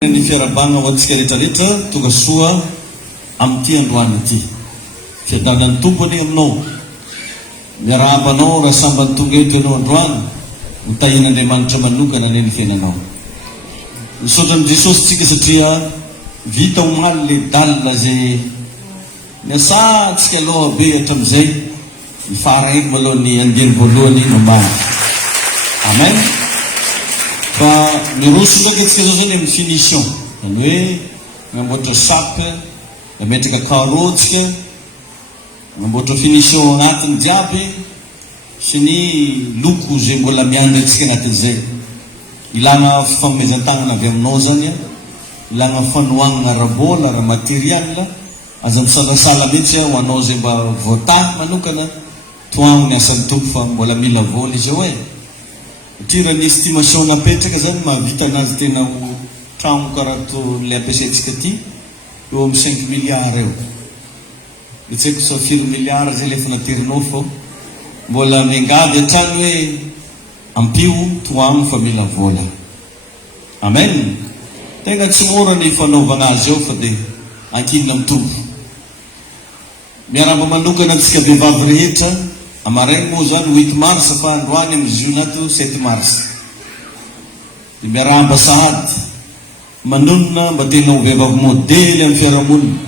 Ny fiarabana ho antsika rehetrarehetra tonga soa amin'ity androany ity. Fiadanan'ny tompony aminao. Miarabanao raha sambany tonga eto ianao androany, ho tahin'Andriamanitra manokana ny fiainanao. Misaotra amin'i Jesosy tsika satria vita omaly le dalina zay niasantsika aloha be hatramin'izay mifara eny maloha ny andiny voalohany nombany. Amen. Fa miroso ndraiky antsika zao zany amin'ny finition, zany hoe manamboatra sape, mametraka carreau tsika, manamboatra finition agnatiny jiaby sy ny loko zay mbola miandry antsika agnatin'izay. Ilana fanomezan-tagnana avy aminao zany, ilana fanohanana arabola, ara material, aza misalasala mihitsy ho anao zay mba voatahy manokana, toagno ny asan'ny tompo fa mbola mila vola izy hoe. Tira ny estimation napetraka zany mahavita anazy tena ho trano karaha le ampiasaitsika ty eo amin'ny 5 milliards eo. Tsy haiko sa 4 milliards zay lefa natirinao fa mbola miangady hatrany hoe ampio toagno fa mila vola. Amen. Tena tsy mora ny fanaovana azy eo fa de ankinina mitombo. Miaramba manokana antsika vehivavy rehetra. Amaray moa zany 8 mars fa androany amin'ny zionato 7 mars. Di miarahaba sahady manonona mba tena ho vehivavy modely amin'ny fiarahamonina.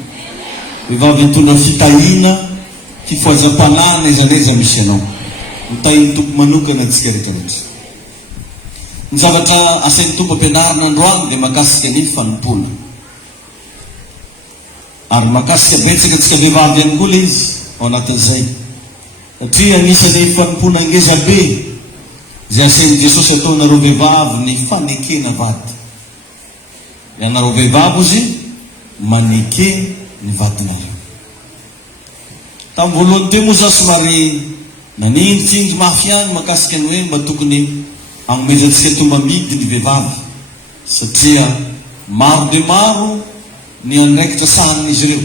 Vehivavy mitondra fitahina, fifohazam-panana izanaiza misy anao. Mitahiny tompo manokana antsika rehetrarehetra. Ny zavatra asain'ny tompo ampianarina androany dia makasika ny fanompona. Ary makasika betsaka antsika vehivavy ihany koa le izy ao anatin'izay. Satria anisany fanompona ngeza be zay asain'i Jesosy ataonareo vehivavy ny fanekena vady. Ianareo vehivavy izy maneke ny vadinareo. Tamin'ny voalohany teo moa za somary naninjinjo mafy any makasika ny hoe mba tokony agnomezantsika tombamidy ny vehivavy satria maro de maro ny andraikitra sahanin'izy ireo.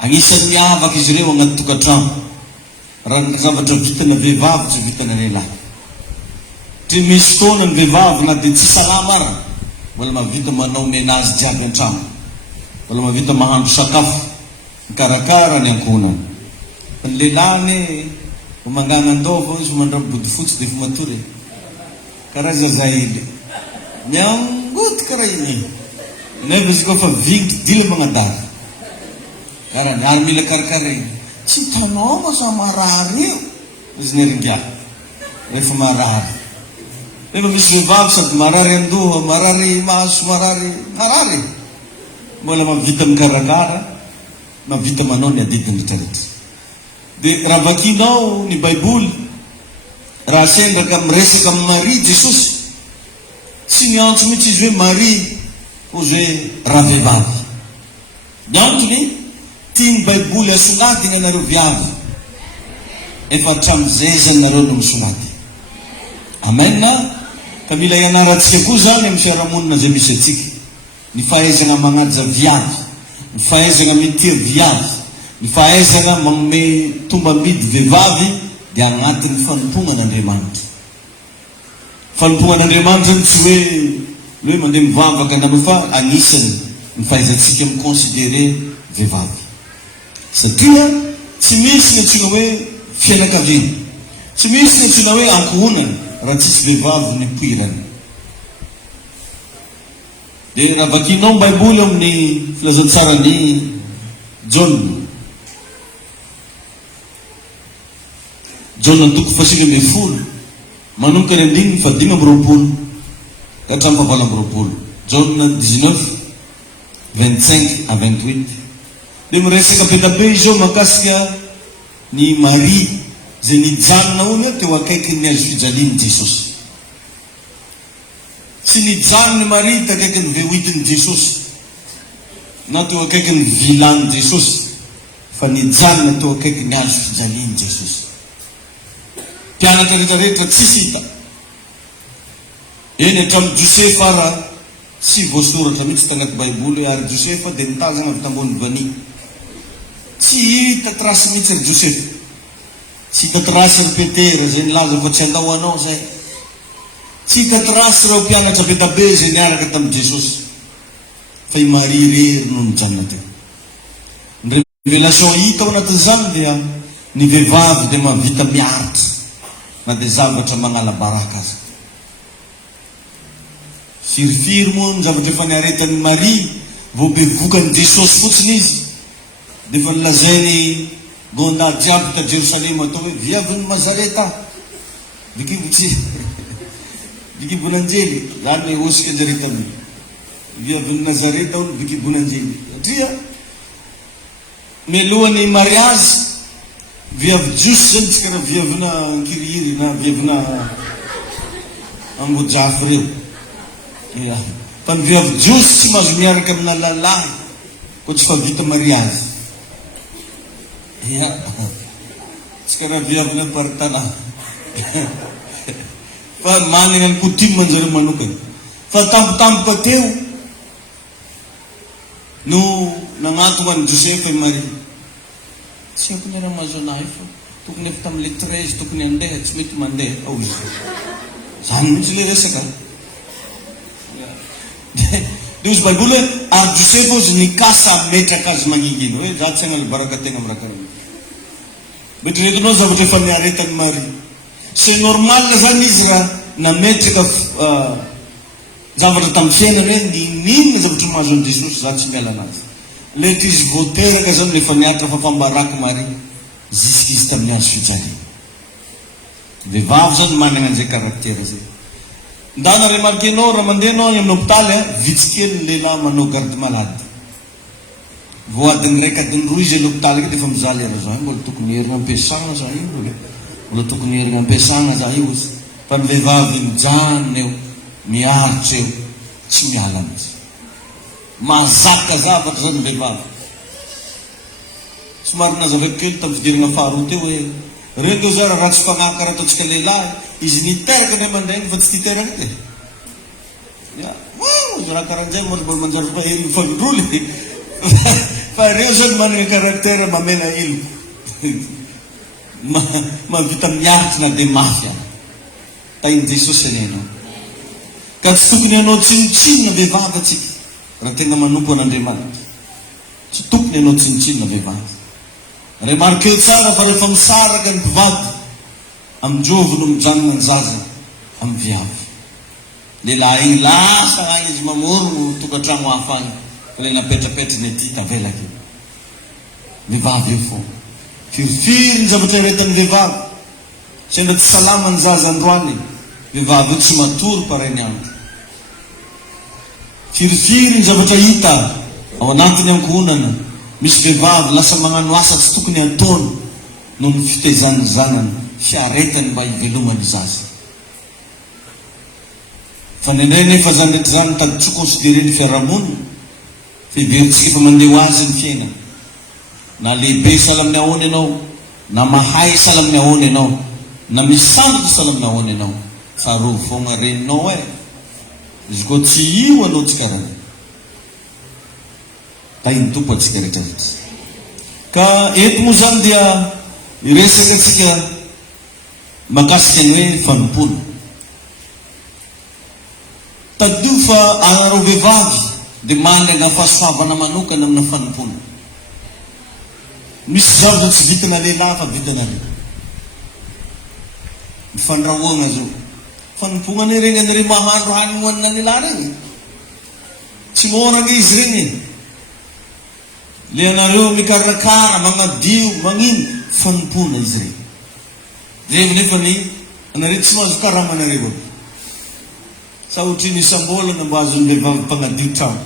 Agnisan'ny miavaka izy ireo agnaty tokantrano. Raha ny zavatra vitana vehivavy tsy vitana lehilahy. Ty misy fotoana ny vehivavy na dia tsy salama ara, mbola mahavita manao menazy jiaby an-trano, mbola mahavita mahandro sakafo, mikarakara ny ankohonany. Fa ny lehilahy ho mangana andao fa izy mandramy body fotsy dia fa matory. Karaha zazahely miangoty karaha iny. Nefa izy koa fa vigitry dila magnadary. Karany ary mila karakarainy. Tsy tanao ma sa marary io izy neringiahy rehefa marary. Rehefa misy vehivavy sady marary andoha, marary maso, marary mbola mavita mikarakara, mavita manao ny adidiny rehetrarehetra. Dia raha vakinao ny baiboly, raha sendraka miresaka amin'ny Maria Jesosy, tsy miantso mihitsy izy hoe Maria ozy hoe raha vehivavy. Ny antony tiany baiboly asongadina anareo viavy, efa hatramin'izay zany nareo no misomady. Amen. Ka mila ianarantsika koa zany amin'ny fiarahamonina zay misy atsika, ny fahaizana magnaja viavy, ny fahaizana mitia viavy, ny fahaizana manome tombamidy vehivavy dia agnatin'ny fanomponan'Andriamanitra. Fanomponan'Andriamanitra tsy hoe mandeha mivavaka namana fa anisany ny fahaizantsika miconsidere vehivavy. Satria tsy misy ny antsoina hoe fianakaviana, tsy misy ny antsoina hoe ankohonana raha tsisy vehivavy ny poirany. Dia raha vakinao baiboly amin'ny filazantsarany John ny toko 7:10 manomboka ny 5:20 ka hatramin'ny 7:20. John 19:25-28. Dia miresaka be da be izy eo makasika ny Maria zay nijanona olo teo akaiky ny azo fijalian'i Jesosy. Tsy nijanona ny Maria teo akaiky ny vehoitin'i Jesosy na teo akaiky ny vilan'i Jesosy, fa nijanona teo akaiky ny azo fijalian'i Jesosy. Mpianatra rehetrarehetra tsisy hita. Eny hatramin'ny Josefa ara tsy voasoratra mihitsy tagnaty baiboly ary Josefa dia nitazana avy tambony vany. Tsy hita trasy mihitsy ry Josefa, tsy hita trasy ry Petera zay nilaza fa tsy andao anao zay. tsika trasy reo mpianatra be tabe zay niaraka tamin'i Jesosy fa i Maria rery no nijanona teo. Ny revelation hita ao anatin'izany dia ny vehivavy dia mahavita miaritra na dia zavatra magnala baraka azy. Firifiry moa ny zavatra efa niaretan'ny Maria vao bevokan'i Jesosy fotsiny izy dia efa nilazainy gonda jiaby ta Jerosalema atao hoe viavin'ny Nazareta vikibotsy vikibonanjely zany hoe osika anjare tamin'ny viavin'ny Nazareta ao vikibonanjely satria melohan'ny mariazy viavy jiosy zany tsy karaha viavina ankirihiry na viavina ambojafy reo fa ny viavy jiosy tsy mahazo miaraka amina lalahy ko tsy fa vita mariazy tsy karaha viavina paritana fa manana ny coutume manjare manokana fa tampotampoka teo no nagnatona ny Josefa i Maria tsy haiko ny raha mahazo anahy fa tokony efa tamin'le 13 tokony andeha tsy mety mandeha ao izy zany mihitsy le resaka dia izy baiboly hoe ary Josefa izy nikasa metraka azy magningina hoe za tsy hagnala baraka tegna amin'ny raha karaha betreretinao zavatra efa niaretan'ny Maria c'est normal zany izy raha nametraka zavatra tamin'ny fiainany hoe ninona zavatra mahazo an'i Jesosy za tsy miala anazy lety izy voateraka zany lefa niatra fa fambarako Maria zisk'izy tamin'ny azo fijaliana. Vehivavy zany manana an'izay karaktera zay. Ndana remarquenao raha mandehanao any amin'ny hôpitaly vitsikely ny lehilahy manao garde malade vao adiny raika adiny roa izy l'hôpitaly eky dia efa mizaly era zao mbola tokony herina ampiasagna za io mbola tokony herina ampiasagna za io izy fa ny vehivavy mijanona eo miaritra eo tsy miala amizy mazaka zavatra zany vehivavy somary nazavaiko kely tamin'ny fidirana faharoa teo hoe reko za raha ratsy fagnahy karaha ataontsika lehilahy izy niteraka ny aman-dreny fa tsy titeraka te izy raha karahan'izay mora mbola manjary fa hery mifagndroly fa reo zany manana karaktera mamena iloko mavita miaritra na dia mafy tain'i Jesosy anenao ka tsy tokony anao tsinotsinona vehivavy atsika raha tena manompo an'Andriamanitra tsy tokony anao tsinotsinona vehivavy. Remarqueo tsara fa rehefa misaraka ny mpivady amin'jovo no mijanona ny zaza amin'ny viavy lehilahy igny lasa agny izy mamorogno tokantrano hafa agny fa le napetrapetrany aty tavelaky vehivavy eo fo firifiry ny zavatra iretan'ny vehivavy sendra tsy salama ny zaza androany vehivavy io tsy matory parainy andro firifiry ny zavatra hita ao anatiny ankohonana misy vehivavy lasa magnano asa tsy tokony ataony no ny fitezan'ny zanany fiaretany mba hivelomany zaza fa nendray nefa zany rehetra zany tady tsy considéré ny fiarahamonina fa iveritsika efa mandeha ho azy ny fiaina na lehibe sala amin'ny ahoana ianao na mahay sala amin'ny ahoana ianao na misandrika sala amin'ny ahoana ianao tsaro fogna reninao izy koa tsy io anao tsika raha tainy tompo atsika rehetrarehetra ka eto moa zany dia iresaka atsika makasika ny hoe fanompona tadio fa anareo vehivavy dia mandrana fahasoavana manokana amina fanompona misy zavatra tsy vitana lehilahy fa vitanare mifandrahoana zao fanompona regny anare mahandro hany hoanina lehilahy regny tsy moranga izy regny le anareo mikarakara magnadio magnino fanompona izy regny revy nefa ny anareo tsy mahazo karamanareo sa ohatriny isam-bolana mba azon'ny vehivavy mpagnadio trano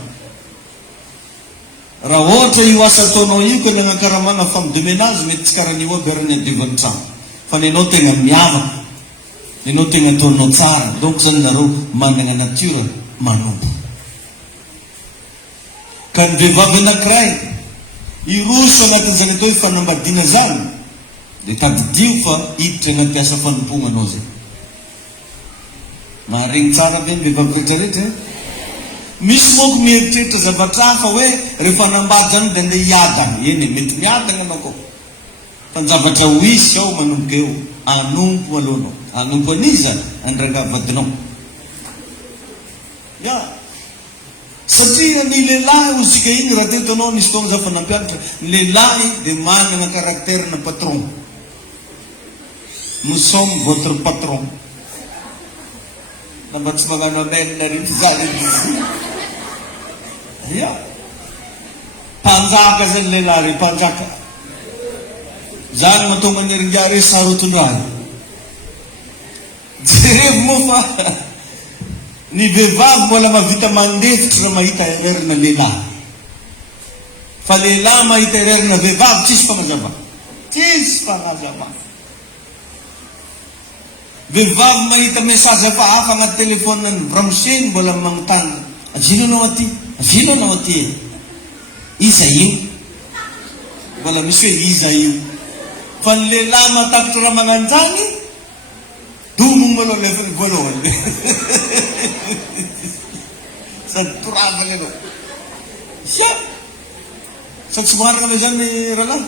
raha ohatra io asa ataonao io ka nagakaramana famidomenazy mety tsy karan'io aby arany adiovan'ny trano fa nenao tegna miavaka nenao tegna ataonao tsara donc zany nareo manana natiora manompo ka ny vehivavy anankiray iroso anatin'izany atao hoe fanambadiana zany dia tadidio fa hiditra anaty asa fanompona anao zay maharegny tsara be ny vehivavy rehetrarehetra misy moko mieritreritra zavatra hafa hoe rehefa nambady zany dia andeha hiadana eny mety miadana anao koa fa ny zavatra ho isy ao manomboka eo anompo alohanao anompo an'izy zany andrangavadinao Ya. Satria ny lehilahy hozika iny raha teto anao nisy fotoana za fanampianatra, ny lehilahy dia manana karakterina patron. Nous sommes votre patron. Na mba tsy magnano amen na rin zany izy. Ya. Mpanjaka zany lehilahy, mpanjaka. Zany mahatonga ny ringa sarotondrahy. Jerevo moa fa ny vehivavy mbola mavita mandefitra raha mahita hererina lehilahy. Fa lehilahy mahita hererina vehivavy tsisy fanazava. Tsisy fanazava. Vehivavy mahita mesazy hafa agnaty telefoniny ramoseny mbola magnontany, azino anao aty? Azino anao aty? Iza io? Mbola misy hoe iza io. Fa ny lehilahy matakitra raha magnanjany, domogny maloha lefany voalohany. Sady toravana anao. Sia! Sady tsy maharaka me zany rahalahy.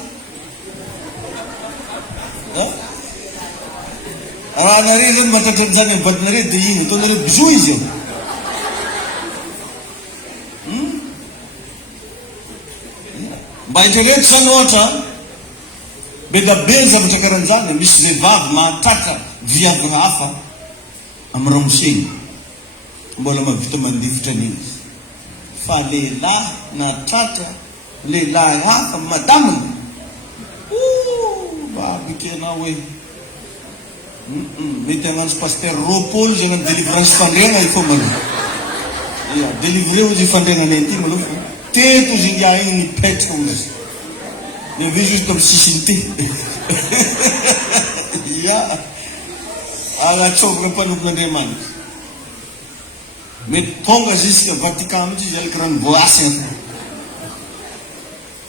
Raha nare zany matratra an'izany amin'ny vadinare dia ino? Ataonare bisou izy io. Mba hitrereto zany ohatra, be da be ny zavatra karan'izany. Misy vehivavy mahatratra viavy hafa amin'ny ramoseny, mbola mavita mandifitra an'izy. Fa lehilahy natratra lehilahy hafa madaminy, babikena hoe mety agnano pasteur Ropôly zay agnano délivrance fandrena io fomba aloha. Ia, délivré ozy fandrenany ity maloha. Teto izy india igny nipetraka ozy. Dia avy izy comme sisiny ty. Ia. Agnatsovina mpanompon'Andriamanitra. Mety tonga jusqu'à Vatican mihitsy izy alika ranovoasina.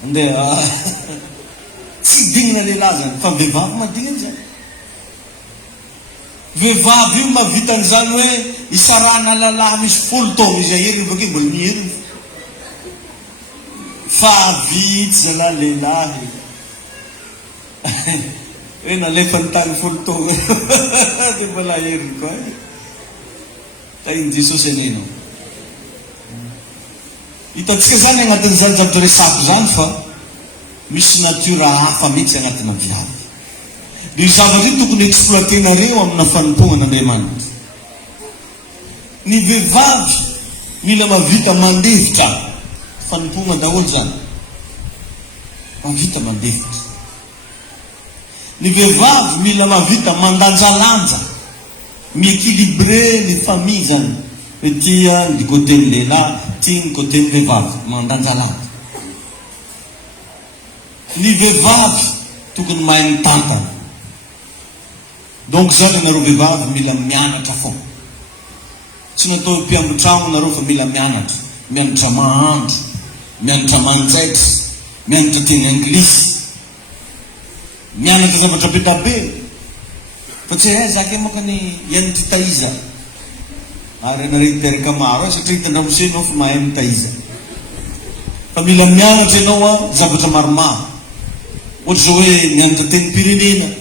Andeha tsy dignina lehilahy zany, fa vehivavy madigny zany. Vehivavy io mavita an'izany hoe isarana lalahy misy folo taona izy aheriny bakeo mbola miheriny. Fa vitsy zalahy lehilahy. Hoe nalefa ny tany folo taona dia mbola aheriny koa. Tainy Jesosy anenao. Hitantsika zany agnatin'izany zavatra resako zany fa misy natiora hafa mihitsy agnatina viavy. Io zavatra io tokony exploitenareo amina fanompognan'Andriamanitra. Ny vehivavy mila mavita mandefitra fanompogna daholo zany. Mavita mandefitra. Ny vehivavy mila mavita mandanjalanja, mi-équilibré ny famille zany. Hoe tia ny côté-ny lehilahy, tia ny côté-ny vehivavy, mandanjalanja. Ny vehivavy tokony mahay mitantana. Donc zany anareo vehivavy mila mianatra foana. Tsy natao mpiambitrano nareo fa mila mianatra. Mianatra mahandro, mianatra manjaitra, mianatra teny anglisy, mianatra zavatra be da be. Fa tsy hay zaka mokany ianatra taiza. Ary anareo miteraka maro satria hitandramosenao fa mahay mitaiza. Fa mila mianatra ianao zavatra maromaro. Ohatra zao hoe mianatra teny pirenena.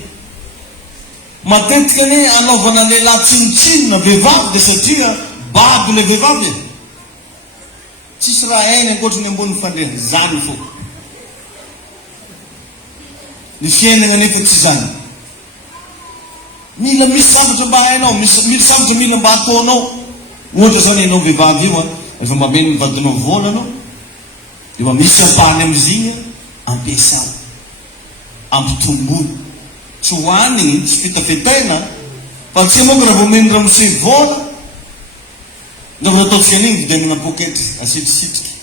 Matetika ne anaovana lehilahy tsinotsinona vehivavy dia satria baby le vehivavy. Tsisy raha hainy ankoatra ny ambony fandrena, zany fo. Ny fiainana nefa tsy zany. Mila misy zavatra mba hainao, misy zavatra mila mba ataonao. Ohatra zany ianao vehivavy io efa mameno mivadinao vola anao, dia mba misy ampahany amin'izigny ampiasana, ampitomboy. Tsy hoaniny, tsy fitafetaina, fa tsy moa raha vao ramose vola, ndaovana ataontsika an'igny vidianana poketry, asitrisitriky,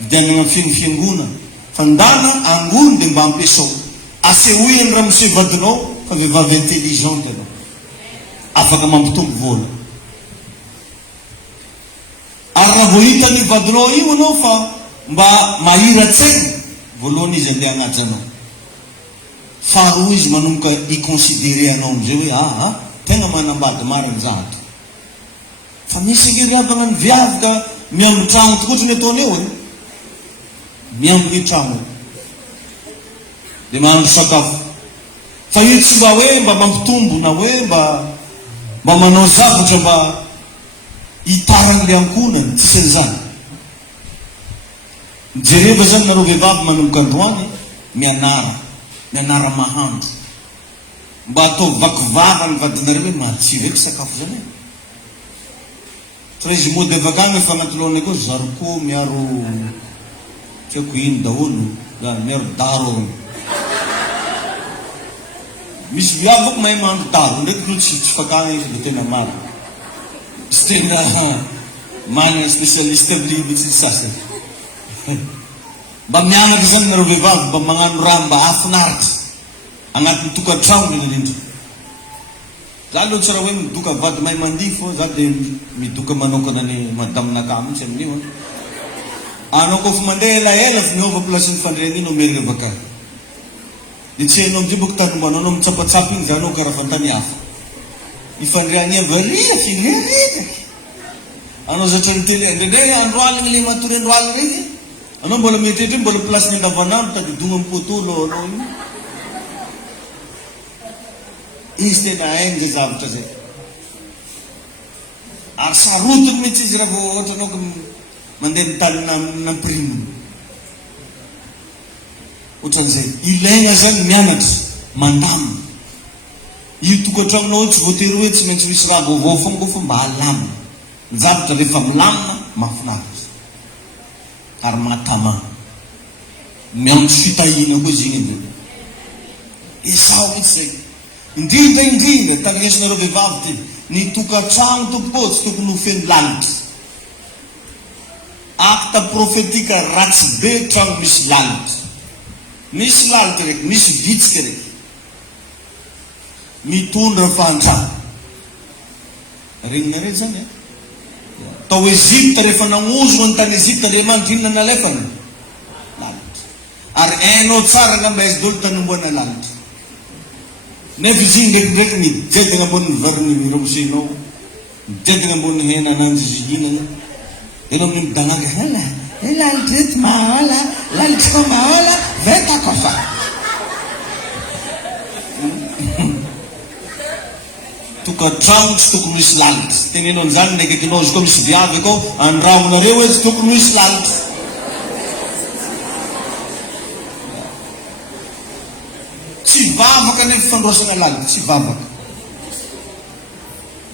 vidianana fiangona, fa ndana angony dia mba ampiasao. Asehoiny ramose vadinao fa vehivavy intelligente anao, afaka mampitombo vola. Ary raha vao hitany vadinao io anao fa mba mahira-tsaina, voalohany izy andeha agnaty anao. Faharoa izy manomboka iconsidéré anao amizay hoe tegna manambady mariny zato. Fa misy angeriavana ny viavy ka miamby trano tokotra ny ataony eo miamby ny trano dia mahandro sakafo. Fa io tsy mba hoe mba mampitombo na hoe mba manao zavatra mba itarany le ankonany tsy sen'izany. Jereva zany nareo vehivavy manomboka androany mianara mahandro mba atao vakivava ny vadinareo hoe matsiro eky sakafo zany. Fa izy mody avakany efa agnaty lohany koa zarikô miaro tsy haiko ino daholo miaro daro. Misy viavako mahay mahandro daro ndraiky no tsy fakagny izy tena maro. Izy tena manana spécialiste amin'ny mihitsy sasany. Mba mianatra zany nareo vehivavy mba magnano raha mba afinaritra agnatin'ny tokantrano indrindra. Za aloha tsy raha hoe midoka vady mahay mandihy fô za de midoka manokana ny madaminaka mihitsy amin'io. Anao koa fa mandeha elaela fa miova plasin'ny fandriana iny omery revaka. Dia tsy hainao amin'izay boka tanombanao anao mitsapatsapa iny zanao karaha fantany hafa. Ifandriana iny varia fireritaka. Anao zatra ny télé ndraindray andro aligny le matory andro aligny regny. Anao mbola mieritreritry mbola plasiny andavanandro tadidogna amin'ny potolo anao iny. Izy tena hainy zay zavatra zay. Ary sarotiny mihitsy izy raha vao ohatra anao mandeha mitany nampirimo. Ohatran'izay ilaigna zany mianatra mandamina. Io tokantragnonao tsy voatery hoe tsy maintsy misy raha vaovao fonga fa mba halamina. Ny zavatra rehefa milamina mahafinaritra ary mahatama. Miantso fitahina koa izy igny. Esao mihitsy zay. Indrindra tagnesinareo vehivavy ty ny tokantrano tompo tsy tokony ho feno lalitra. Acte prophétique ratsy be trano misy lalitra. Misy lalitra reky, misy vitsika reky. Mitondra fahantrano. Regnina reky zany tao Ezipta rehefa nangozona ny tany Ezipta Andriamanitra inona nalefany? Lalitra. Ary hainao tsara ngamba izy daholo tanomboana lalitra. Nefa izy iny ndraikindraiky mijedagna ambonin'ny variny romosenao, mijedagna ambonin'ny hena ananjy izy inana. Enao amin'ny midanaga lalitra eto mahala, lalitra ko mahala, veta ko fa. Tokantrano tsy tokony misy lalitra. Tenenao zany ndraiky akinao izy koa misy viavy akao andramonareo hoe tsy tokony misy lalitra. Tsy vavaka nefa fandroasana lalitra, tsy vavaka.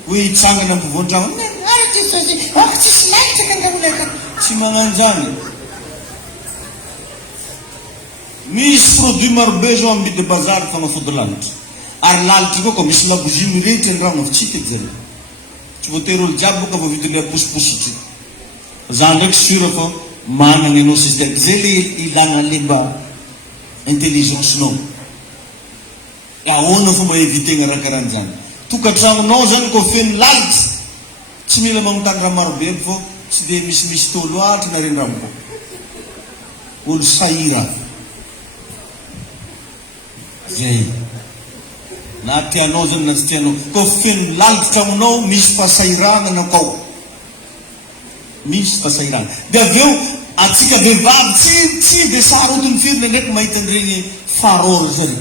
Hoe hitsangana ampovoan-trano tsisy lalitra kangaronaka. Tsy magnano zany. Misy produit marobe zao amidy bazary fagnafody lalitra. Ary lalitra koa misy labozia mirehitra ny rano tsy hita zany. Tsy voatery olo jiaby boka vao vidy le posipositry. Za ndraiky sura fa manana ianao système zay le ilana le mba intelligence nao. Ahoana fomba evitena raha karahan'izany. Tokantragnonao zany koa feno lalitra tsy mila magnotany raha marobe fô tsy dia misy tolo loatra na rendramo koa. Olo sahira. Zay. Na tianao zany na tsy tianao. Koa feno lalitra aminao misy fahasahirana nakao. Misy fahasahirana. Dia avy eo atsika vehivavy tsy dia sarotiny firina ndraiky mahita an'iregny farôry zany.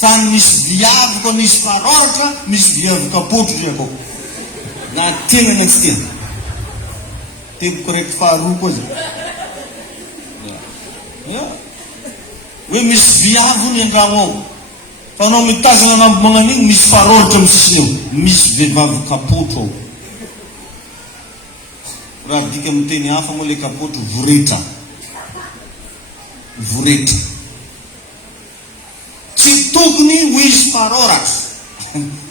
Tany misy viavy koa misy farôratra, misy viavy kapotro zay akao. Na tena ny tsy tena. Teboko raiky faharoa koa zay. Hoe misy viavy ny andragno ao. Fa anao mitazana anambo magnano igny misy farôratra amin'ny sisiny eo. Misy vehivavy kapotro ao. Raha dika amin'ny teny hafa moa le kapotro voretra. Voretra. Tsy tokony ho izy farôratra.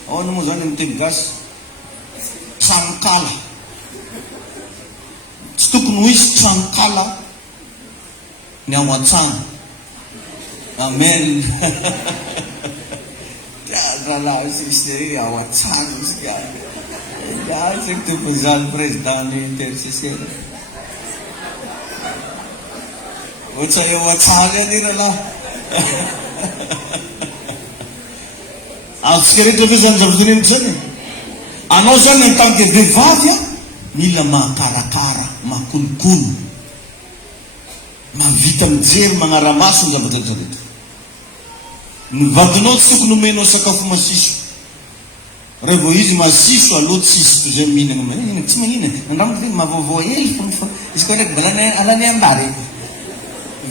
Ahoana moa zany amin'ny teny gasy? Tranokala. Tsy tokony ho izy tranokala ny ao an-trano. Amen. Rahalahy sisy ao an-trano izy ka. Zay tompozany président ny intercesseur. Ohatra eo an-trano any rahalahy. Antsika rehetra ve zany zava-teneniko zany? Anao zany en tant que vehivavy mila mahakarakara, mahakolokolo, mahavita mijery magnara-maso ny zavatra rehetra. Ny vadinao tsy tokony omenao sakafo masiso. revo izy masiso aloha tsisy toy zay mihinana tsy magnina andramako ty mavavao hely izy koa ndraiky balany alany ambary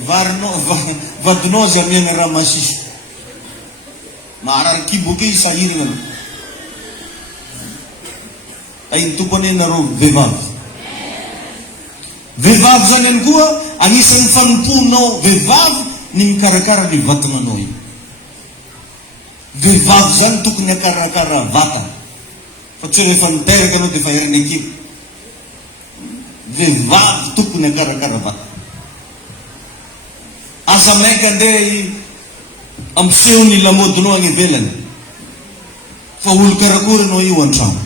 varinao vadinao zy amiana raha masiso maharary kiboke izy sahirana aloha ay tompony nareo vehivavy zany any koa anisan'ny fanomponao vehivavy ny mikarakara ny vatananao io vehivavy zany tokony akarakara vatana fa tsy rehefa miteraka anao dia fa heriny akeo vehivavy tokony akarakara vatana asa maika andeha ampiseho ny lamodinao agny ivelany fa olo karakory anao io antrano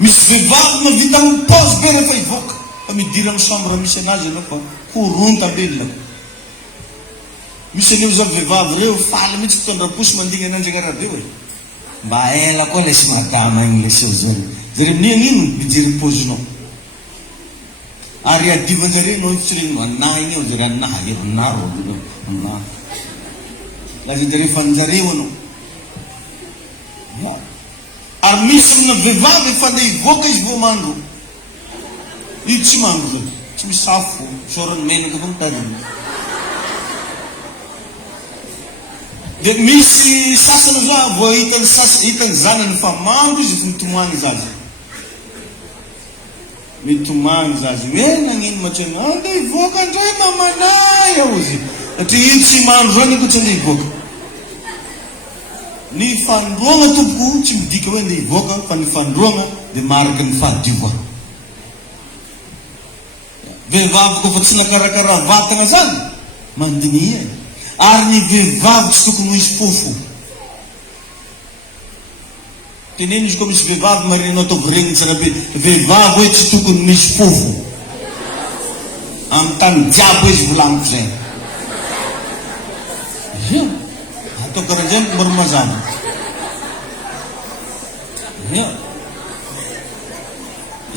misy vehivavy mavita amin'ny pose be rehefa ivoaka fa midira amin'ny chambre misy anazy anao fa koronta belona misy an'io zao vehivavy reo faly mihitsy fitondra-posy mandigna anandragna raha be hoe mba ela koa lesy madama igny leseo zany zare minigna ino mijery pozinao ary adivan-jare nao fitsireno anah igny eo zare anah anaro anah lazanjare fanjareo anao ary misy amina vehivavy efa andeha ivoaka izy vo mandro io tsy mandro zao tsy misy safo sorany menaka fa mitadiny dia misy sasana zao vo hitany zanany fa mandro izy mitomagny zazy mitomagny zazy hoe nagnino matrana andeha ivoaka andray mamanay ao izy satria io tsy mandro zany ko tsy andeha ivoaka ny fandroana tompoko tsy midika hoe andeha ivoaka fa ny fandroana dia mariky ny fahadiova vehivavy koa fa tsy nakarakara vatana zany mandinia ary ny vehivavy tsy tokony misy fofo teneny izy koa misy vehivavy marinanao ataovy regny tsara be vehivavy hoe tsy tokony misy fofo amin'ny tany jiaby hoe izy volaniko zay atao karaha zay maro mazava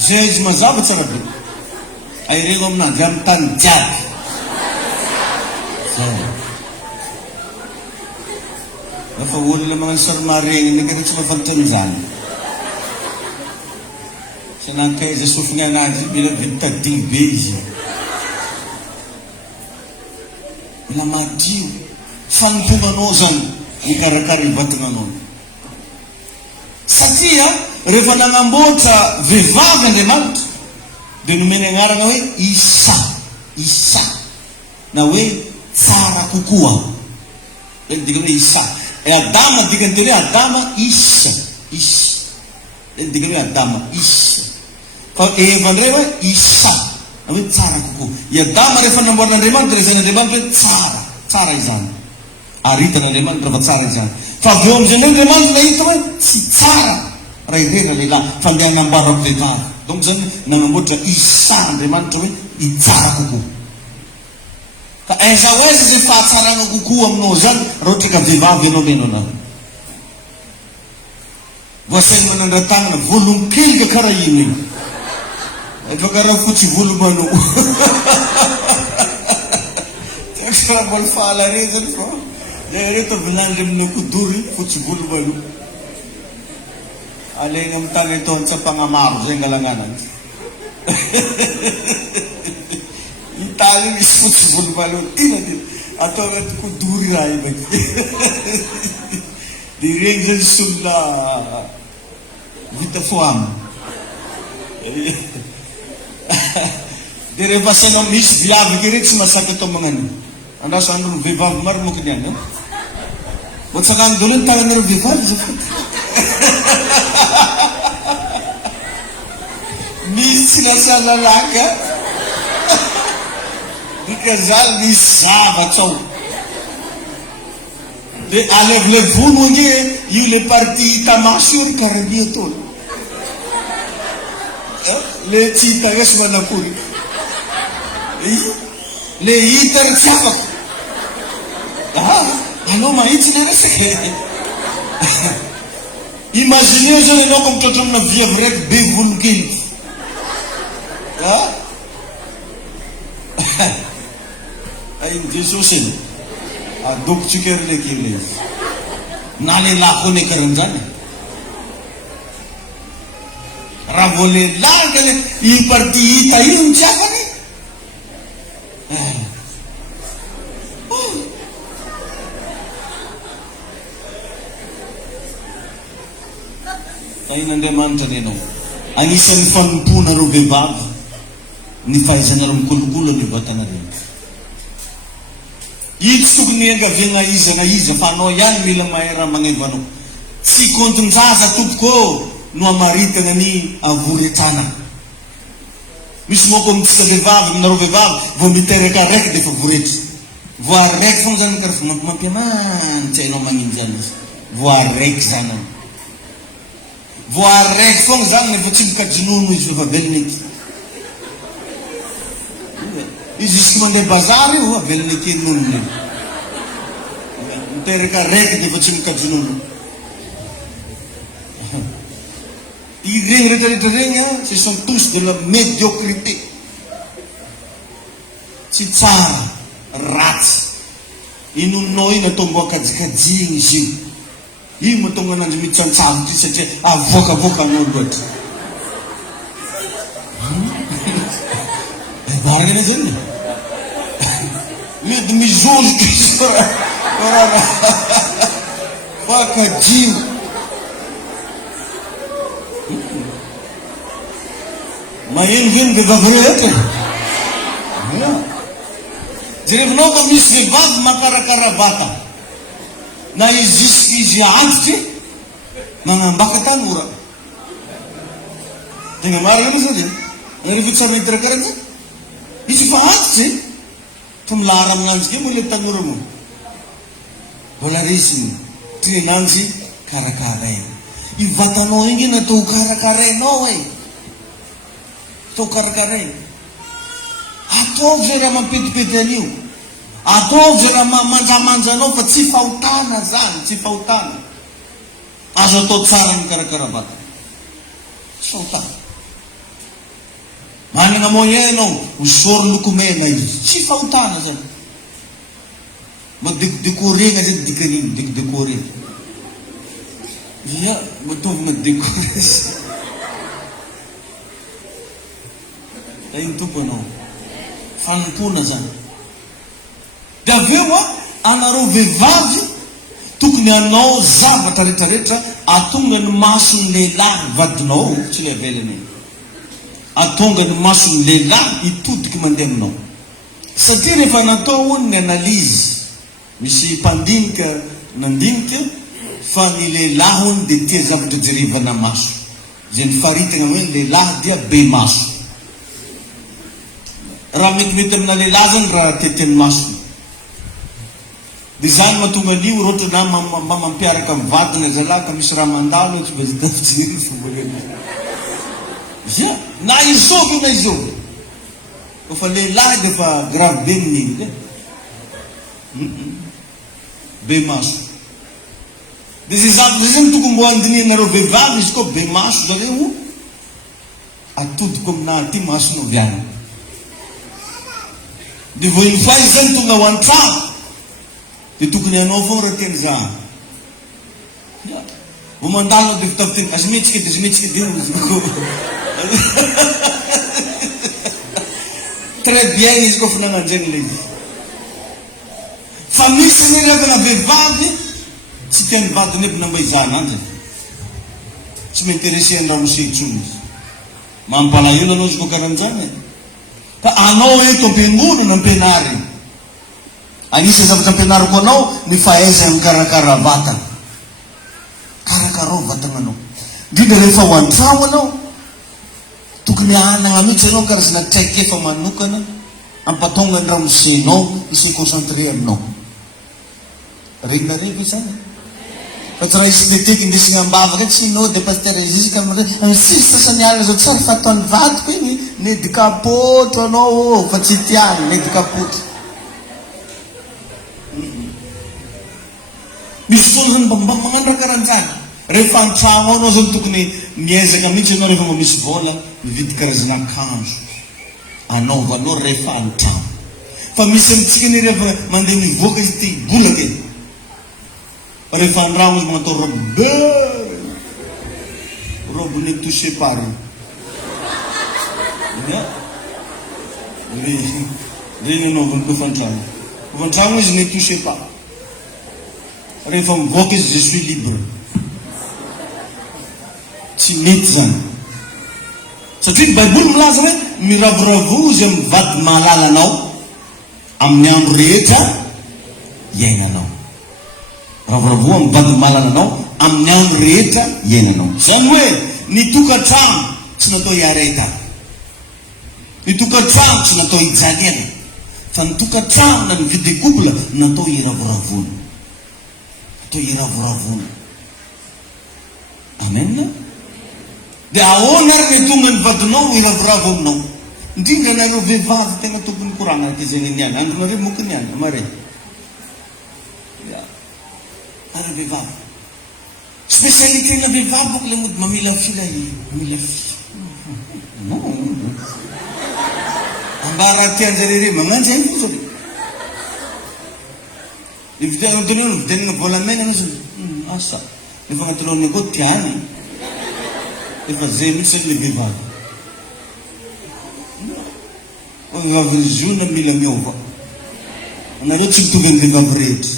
zay izy mazava tsara be airego aminanjy amin'ny tany jiaby fa olona magnano saromaregny ndraiky tsy mahafantatra amizany tsy nankaiza sofiny anazy mila vitadiny be izy mila madio fanompomanao zany mikarakara ivatananao satria rehefa nanamboatra vehivavy Andriamanitra dia nomeny agnarana hoe isa na hoe tsara kokoa dika hoe isa adama dikany teo hoe adama isa dika hoe adama isa fa eva ndray hoe isa na hoe tsara kokoa i adama rehefa namboarin'Andriamanitra rezan'Andriamanitra hoe tsara izany aritan'Andriamanitra fa tsara izany fa avy eo am'izay ndray Andriamanitra nahita hoe tsy tsara raha irena lehilahy fa andeha hanamboarako vehivavy donc zany nanamboatra isa Andriamanitra hoe itsara kokoa ka aiza ho aiza zay fahatsarana kokoa aminao zany raha ohatra ka vehivavy ianao meno anao voasainy manandra-tagnana volon-kelika karaha ino iny efa karaha fotsy volomano karaha mbola fahalare zany fa reto vilandry aminao kodory fotsy volomano alaigna amin'ny tagna atao nitsapagna maro zay ngalagnanany italy misy fotsy volomalo tina atao anaty kodory raha io baky dia regny zany solona vita foamy dia rehefa saina misy viavy ke reky tsy masaky atao magnano andraso andro vehivavy maro mokony any mbo tsakany dolo ny tagnanareo vehivavy za misy tsy lasa lalaka dika zany misy zavatsao dia alevolevono anie io le parti hitamaso io ry karani atao le tsy hitagna sy manakory le hita ry tsy afaka anao mahitsy le resaky imagineo zany anao ko mitratra amina viavy raiky be volokely ainy jesosy eny adoko tsika ry lekele na lehilahy koa ne karan'zany raha vao lehilahy ka le iparty hita io ny tiakany. Tain'Andriamanitra ny ianao. Anisan'ny fanompona reo vehivavy ny fahaizanareo mikolokolo ny vatanareo. Io tsy tokony engaviana iza na iza fa anao ihany mila mahay raha magneva anao. Tsy konton-jaza tompoko no amaritana ny avoretana. Misy moko amintsika vehivavy aminareo vehivavy vao miteraka araiky dia efa voretry. Vao araiky foana zany karaha mampiamanitsy hainao magnino zany izy. Vao araiky zany. Vao araiky foana zany nefa tsy mikajinono izy efa velona eky. Izy isika mandeha bazary io velona eky nonony. Miteraka araiky dia efa tsy mikajinono. Ireny rehetrarehetra reny, ce sont tous de la médiocrité. Tsy tsara, ratsy. Inononao iny atao mbo akajikajiny izy io. Io mahatonga ananjy mitsantsavitra satria avoakavoaka anao loatra. Marina zany. Mety mizoloky izy fakajio. Maheniveny vehivavy rehetra. Jerevinao fa misy vehivavy makarakara vata. Na izy antitry magnambaka tanora. Tegna marina zany. Rehefa tsara hidira karaha zany. Izy fa antitry fa milara aminanjy ke moa le tanora moa. Mbola resiny tenanjy karakaraina. I vatanao iny natao karakarainao e. Atao karakaraina. Ataovy zay raha mampetipety an'io. Ataovy zay raha manjamanja anao fa tsy fahotana zany, tsy fahotana. Azo atao tsara ny karakara vata. Tsy fahotana. Manana moyen anao, hosory lokomena izy. Tsy fahotana zany. Madécorena zay dikan'iny, décorena. Ia, matovy madécorena. Iny tompo anao. Fanompona zany. Dia aveo anareo vehivavy tokony anao zavatra rehetrarehetra atonga ny mason'ny lehilahy vadinao, tsy le velany. Atonga ny mason'ny lehilahy hitodiky mandeha aminao. Satria rehefa natao ny analyse, misy mpandinika nandinika fa ny lehilahy hono dia tia zavatra jerevana maso. Zay ny faritana hoe lehilahy dia be maso. Raha metimety amina lehilahy zany raha teteny masony. Dia zany mahatonga an'io roatra na mampiaraka amin'ny vadina zalahy ka misy raha mandalo tsy bezidavitsy ny fovolena. Ia, na izôvy na izôvy. Fa lehilahy dia fa grave be amin'iny. Be maso. Dia zay zavatra zay tokony mbo andinianareo vehivavy izy koa be maso zareo atodiko amina ty masonao viany. Dia vao iny fa izy zany tonga ho an-trano dia tokony anao foana raha teny za. Vao mandalo dia fitafiteny azometsika dia azometsika dia très bien izy koa fa nananjeny le izy. Fa misy ny ravana vehivavy tsy tiany vadiny aby nambaizana anjy. Tsy m'intéressé ny raha mosehitsony izy. Mampalahelo anao izy koa karan'izany. Fa anao eto am-piangonana ampianary. Anisany zavatra ampianariko anao ny fahaizana mikarakara vatana. Karakarao vatana anao. Indrindra rehefa ho an-trano anao tokony hanana mihitsy anao karazana traikefa manokana ampatonga ny raha mosehinao isy concentré aminao. Regna revy zany. Fa tsy raha ispeteky indesina ambavaka tsy no de pasteur Jésus sisy sasany alina zao tsara fa ataon'ny vadiko iny nedikapotro anao fa tsy tiany nedikapotro. Misy foana zany mba magnano raha karan'izany. Rehefa an-trano anao zany tokony miezaka mihitsy anao rehefa mba misy vola mividy karazana akanjo anaovanao rehefa an-trano. Fa misy amitsika ny rehefa mandeha mivoaka izy ty bolaka iny. Rehefa andramo izy magnatao robe ne touché par io. Regny anaovany kofantrano. Kofantrano izy ne touche pas. Rehefa mivoaka izy je suis libre. Tsy mety zany. Satria ny Baiboly milaza hoe miravoravo izy amin'ny vady mahalala anao amin'ny andro rehetra iainanao. Ravoravo amin'ny vady mahalala anao amin'ny andro rehetra iainanao. Zany hoe ny tokantrano tsy natao hiaretana. Ny tokantrano tsy natao hijaliana. Fa ny tokantrano na ny vie de couple natao hiravoravona. Natao hiravoravona. Amen. Dia ahoana ary ny tonga ny vadinao hiravoravo aminao. Indrindra nareo vehivavy tena tokony korana akizeny niany. Andronareo moky niany amare. Ary vehivavy. Spécialité-na vehivavy boko le mody mamila fila mamila fila. Non. Ambara tianjarere magnanjy hainy fo zao. Vidianina volamena izy asa. Efa agnatinao koa tiany. Efa zay mihitsy le vehivavy. Vehivavy zona mila miova. Anareo tsy mitovy amin'ny vehivavy rehetra.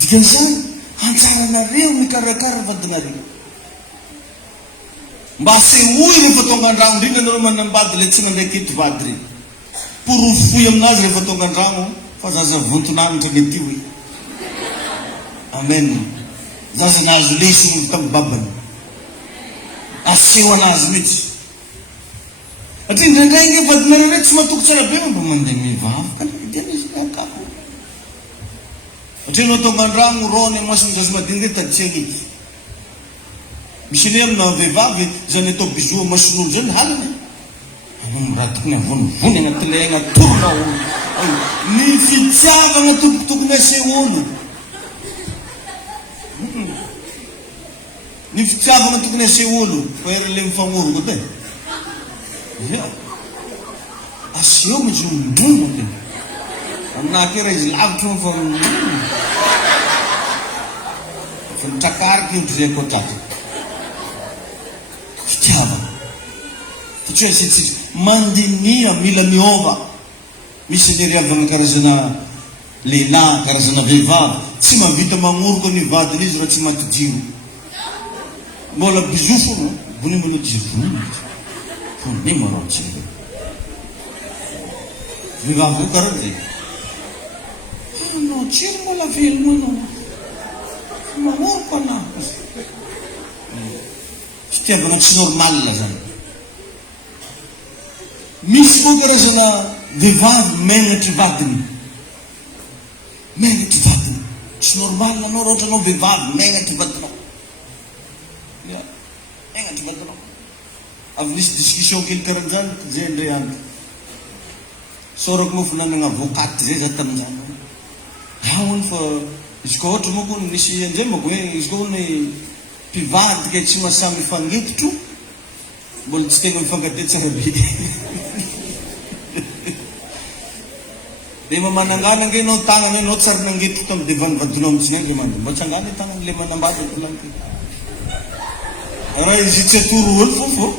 Dikan'izany antsaranareo mikarakara vadinareo. Mba asehoy rehefa tonga andragno indrindra anareo manambady le tsy nandraiky eto vady reny. Porofoy aminazy rehefa tonga andragno fa zaza vontonanitra le ty hoe. Amen. Zaza nahazo lesy tamin'ny babany. Aseho anazy mihitsy. Satria indraindray nge vadinareo rehetra tsy matoko tsara be mba mandeha mivavy ka tena izy akako. Satria anao tonga andragno rony amasony zaza madinika taditsia izy. Misy ne amina vehivavy zany atao bisou amason'olo zany haliny. Anao miratoko ny avonivony agnaty le agnatorona olo. Ny fitiavana tokony aseho olo. Ny fitiavana tokony aseho olo. Fa ery le mifamoroko te. Aseho mihitsy mindrono te. Aminahakera izy lavitra fa nitrakarika io zay koa trato. Fitiavana. Satria sitsy mandinia mila miova. Misy ny riavana karazana lehilahy, karazana vehivavy tsy mahavita magnoroko ny vadiny izy raha tsy maty jiro. Mbola bisou fono, bony mbola jiro. Fony marao jiro. Vehivavy karaha zay. No jiro mbola velona anao. Magnoroko anao. Fitiavana tsy normal zany. Misy koa karazana vehivavy menatry vadiny. Menatry vadiny. Tsy normal anao raha ohatra anao vehivavy menatry vadinao. Menatry vadinao. Avy nisy discussion kely karan'izany zay indray andro. Sorako moa finanana avokaty zay za tamin'izany. Ahony fa izy koa ohatra moa koa nisy an'izay moa koa hoe izy koa ny mpivadika tsy mahasamy mifangitotro mbola tsy tena mifankatia tsara be. Dia manangana ange anao tagnana anao tsara nangetiko tamin'ny devany vadinao mihitsy ange manda. Mba tsy angana tagnana le manambady lanky. Raha izy tsy atoro olo fofo.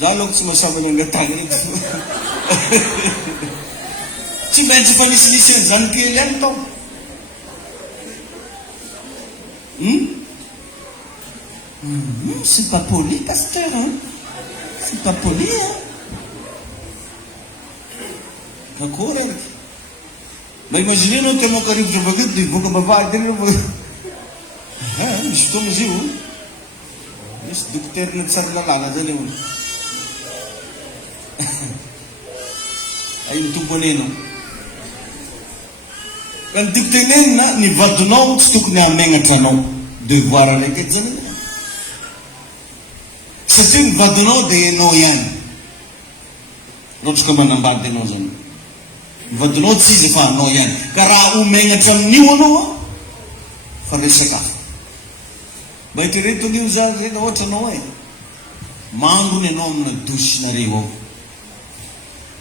Za aloha tsy mahasamy nangatagna eto. Tsy maintsy fa misy an'izany kely ihany tao. C'est pas poli, pasteur, hein? C'est pas poli, hein? D'accord, hein? Mais imaginez, nous, tellement qu'arrive de vaguer, de vous comme va aider le vaguer. Hein? Je suis tombé ici, où? Je docteur, ne sait pas là, là, allez, où? Aïe, tout bonnet, non? Quand docteur, ni va de nom, c'est tout qu'on a amené à non. Devoir avec examiner. Satria ny vadinao dia ianao ihany. Loatra ka manambady anao zany. Ny vadinao tsy izy fa anao ihany. Ka raha omegnatra amin'io anao fa resaka hafa. Mba hitreretony io za zay ohatra anao hoe mandrony anao amina dosinareo ao.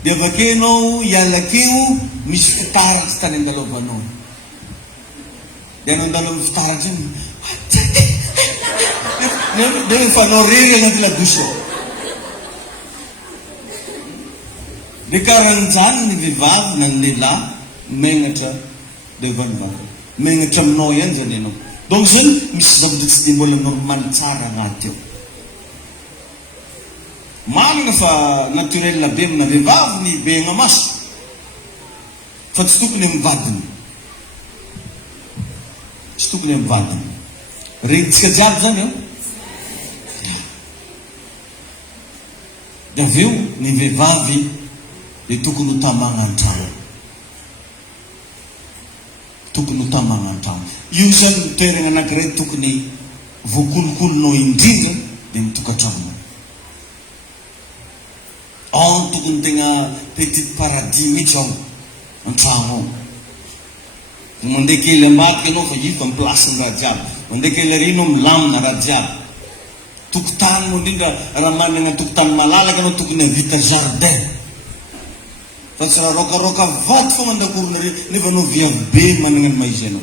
Dia avake anao hialakeo misy fitaratsy tany andalovanao. Dia anao andalo amin'ny fitaratsy iny. Dia fanao rery agnaty la douche. Dia karan'izany ny vehivavy na ny lehilahy megnatra devanivavy. Megnatra aminao ihany zany ianao. Donc zany misy zavatra tsy dia mbola normal tsara agnaty ao. Marina fa naturel be amina vehivavy ny begna maso. Fa tsy tokony amin'ny vadiny. Tsy tokony amin'ny vadiny. Regnitsika jiaby zany ao. Dia avy eo ny vehivavy dia tokony ho tamagna an-trano. Tokony ho tamagna an-trano. Io zany ny toerana anankiray tokony voakolokolonao indrindra dia ny tokantrano. Ao tokony tegna petit paradis mihitsy ao an-trano ao. Mandeha kely ambadika ianao fa io fa miplace ny raha jiaby. Mandeha kely ary ianao milamina raha jiaby. Tokotany moa indrindra raha manana tokotany malalaka ianao tokony havita jardin. Fa tsy raha rokaroka vato fa mandakorona re nefa anao viavy be manana ny maizy ianao.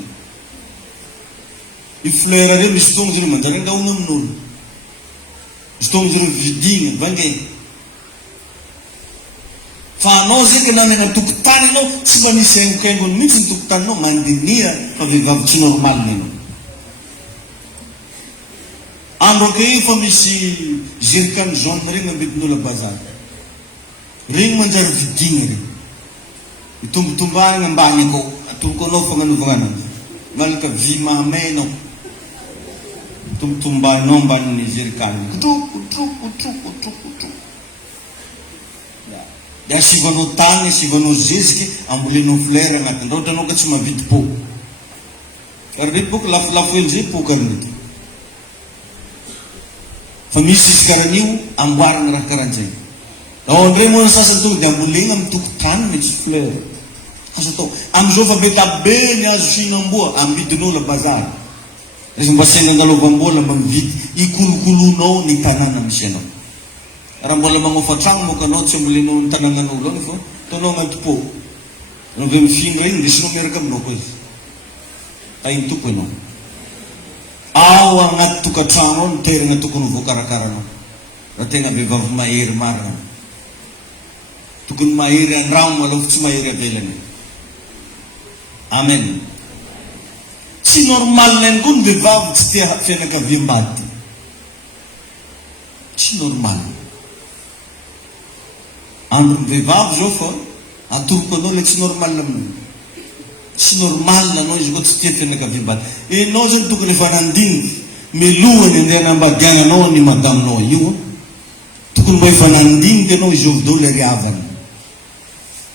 I fleur reo misy fotoana izy ireo manjary andahoana amin'olo. Misy fotoana izy ireo vidigna vange. Fa anao zay nanana tokotany ianao tsy mba misy haingokaingony mihitsy ny tokotaninao mandinia fa vehivavy tsy normal ianao. Andro ake fa misy jerikany jaune regny ambidin'olo bazary. Regny manjary vidigna regny. Itombotombahana ambany akao. Atoloko anao fagnanovana anazy. Malaka vy mahamay anao. Itombotombahinao ambanin'ny jerikany. Kutruk. Dia asivanao tany, asivanao zeziky, ambolenao fleur agnatiny. Raha ohatra anao ka tsy mahavity po. Karany poko lafolafo hely zay po karany. Fa misy izy karan'io amboarina raha karan'izay. Ao andray moa sasany tonga dia ambolena amin'ny tokotany mitsy fleur. Asa tao amin'izao fa betabe ny azo fihinam-boa ambidin'olo bazary. Izy mba sainga andalovambola mba mividy ikolokolonao ny tanàna misy anao. Raha mbola magnofa tragno moka anao tsy ambolenao ny tanànan'olo any fa ataonao agnaty po. Anao ve mifindra iny ndesinao miaraka aminao koa izy. Tainy toko ianao. Ao agnaty tokantrano ao ny toerana tokony voakarakaranao. Raha tegna vehivavy mahery marina. Tokony mahery an-drano aloha tsy mahery avelany. Amen. Tsy normal ihany koa ny vehivavy tsy tia fianakaviam-bady. Tsy normal. Andro ny vehivavy zao fa atoroko anao le tsy normal amin'io. Tsy normal anao izy koa tsy tia fianakaviam-bady. Enao zany tokony efa nandiniky melohany andeha hanambadiananao ny madaminao io. Tokony mba efa nandiniky anao izy ovy daholo ary havany.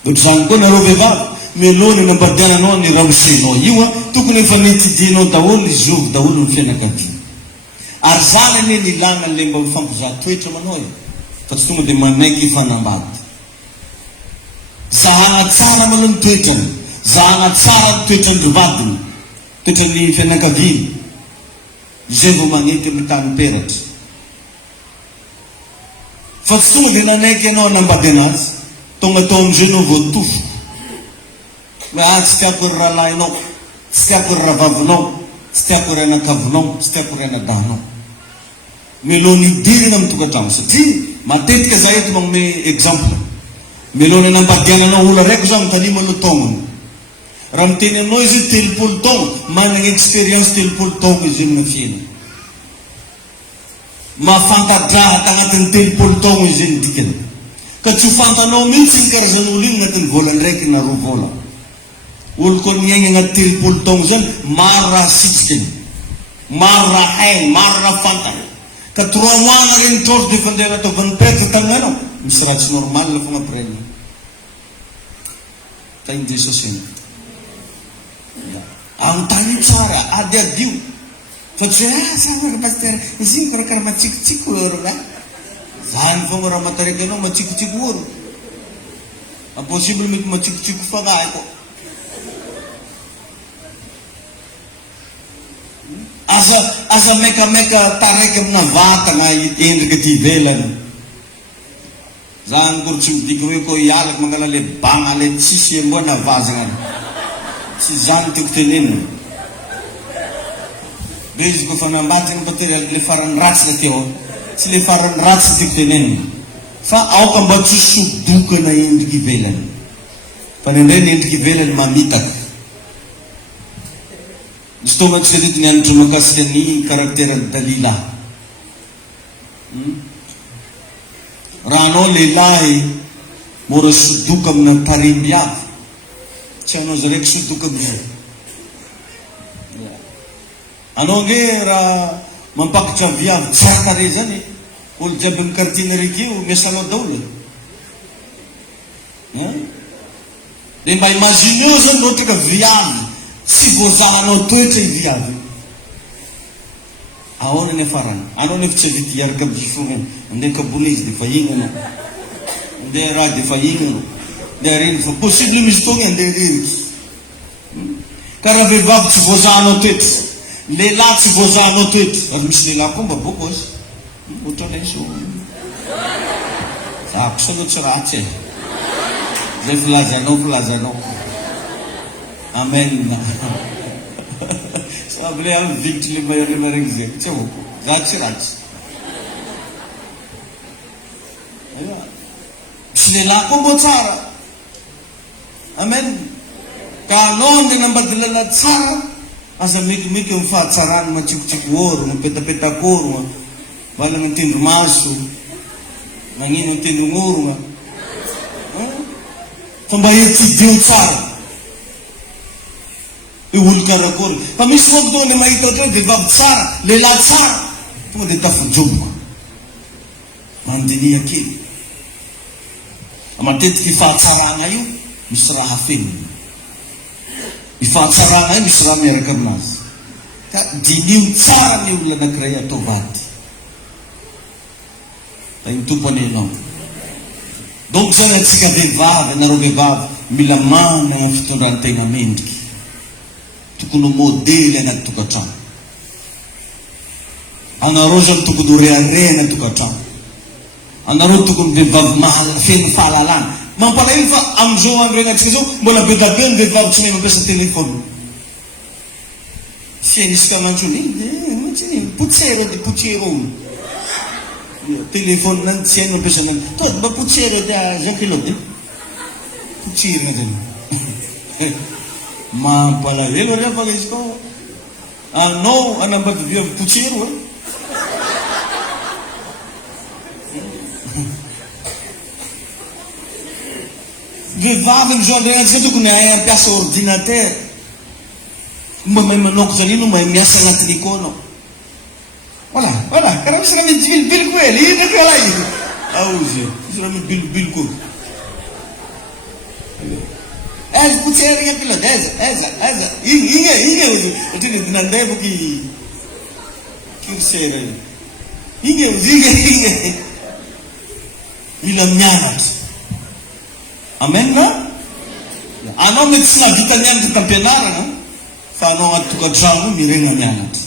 Ohatr'izany koa nareo vehivavy melohany hanambadiananao ny rahosenao io tokony efa netidinao daholo izy ovy daholo ny fianakavia. Ary zany ane ny ilana le mba mifampizaha toetra manao io. Fa tsy tonga dia manaiky fanambady. Zahana tsara malo ny toetrany. Zahana tsara ny toetrany vadiny. Toetrany fianakaviany. Izay vao magnety amin'ny tany peratra. Fa tsy tonga dia nanaiky ianao hanambady anazy. Tonga tao amin'izay ianao vao tofo. Tsy tiako ry rahalahinao. Tsy tiako ry rahavavinao. Tsy tiako ry anakavinao. Tsy tiako ry anadahinao. Melohany idirina amin'ny tokantrano satria matetika za eto magnome exemple. Melohany hanambadiananao olo araiky zao mitanima aloha taonany. Raha miteny aminao izy 30 taona, manana expérience 30 taona izy amin'ny fiainana. Mahafantadrahaka agnatin'ny 30 taona izy ny dikany. Ka tsy ho fantanao mihitsy ny karazan'olo io agnatin'ny volany raiky na roa vola. Olo koa miaigna agnaty 30 taona zany, maro raha sitrikany, maro raha hainy, maro raha fantany. Ka 3 mois na regny trôtro dia fandeha anataovan'ny peratra tagnanao. Misy raha tsy normal la fogna après-ny. Tainy Jesosy iny. Anontany tsara, ady adio. Fa tsy hoe, sa pasteur, izy iny karakara matsikotsiko oro ra. Zany fogna raha matareka anao matsikotsiko oro. Impossible mety matsikotsiko fanahy koa. Asa mekameka taraiky amina vatana endrika ty ivelany. Zany kory tsy midika hoe koa ialaky mangala le bagna le tsisy emboana vazana. Tsy zany tiako tenenina. Be izy koa fa nambady ny patery le farany ratsy la teo. Tsy le farany ratsy tiako tenenina. fa aoka mba tsy sodokana endrika ivelany fa nendray ny endrika ivelany mamitaka misy tonga tsy veteto ny anitra makasika ny karakteran'ny Dalila raha anao lehilahy mora sodoka amina taremby avy tsy anao zaraiky sodoka amizay anao nge raha mampakitra viavy tsara tare zany olo jiaby ny kartina raiky io miasanao daoly le mba imagine eo zany ohatra ka viavy tsy voazahanao toetra i viavy ahoana ny afarany anao nefa tsy avity hiaraka amin'ny jifogna andeha kabona izy defa igny anao andeha raha defa igny anao andeha reny fa possible misy fotoagna andeha reny ka raha vehivavy tsy voazahanao toetra lehilahy tsy voazahanao toetra ary misy lehilahy koa mba boko azy ohatra laiso zako sanao tsy ratsy e zay filazanao amen saby le amin'ny vigitry le maharena regny zay tsy avoko za tsy ratsy misy lehilahy koa mbo tsara amen ka anao nde nambadilana tsara aza mekimeky amin'ny fahatsarany matsikotsiko oro mapetapetak'orona valana mitendry maso nagnino mitendry ng'orona fa mba etidio tsara io olo karakory fa misy foto tonga de mahita ohatra hoe vehivavy tsara lehilahy tsara tonga de tafijoboka mandinia kely matetiky ifahatsarana io misy raha feniny ifahatsarana io misy raha miaraka aminazy ka dinio tsara ny olona anankiray atao vady da iny tompony anao donc zany atsika vehivavy anareo vehivavy mila manana fitondrantegna mendriky tokony modely anaty tokantrano anareo zany tokony horeare anaty tokantrano anareo tokony vehivavy feno fahalalana mampalahelo fa amizao andro agnatsika zao mbola be da be ny vehivavy tsy mahay mampiasa telefôny fianisika mantsony potsero de potsero telefôny nany tsy hainy mampiasa nany to mba potsero de Jean Claude potsirina zany mampalahelo rehefa izy ko anao anambady viavy potsero vehivavy amizao andro agnatsika tokony hay ampiasa ordinateur mba mahay manoko zany ino mahay miasa agnatiny ko anao voilà karaha misy raha mibilibiliko koely ino kala ino aozy misy raha mibilibiliko aiza potsera igny pilote aiza igny otriny dinandevaky curseur igny mila mianatra amen na anao mety tsy navita mianatra tampianarana fa anao anaty tokantrano mirena mianatra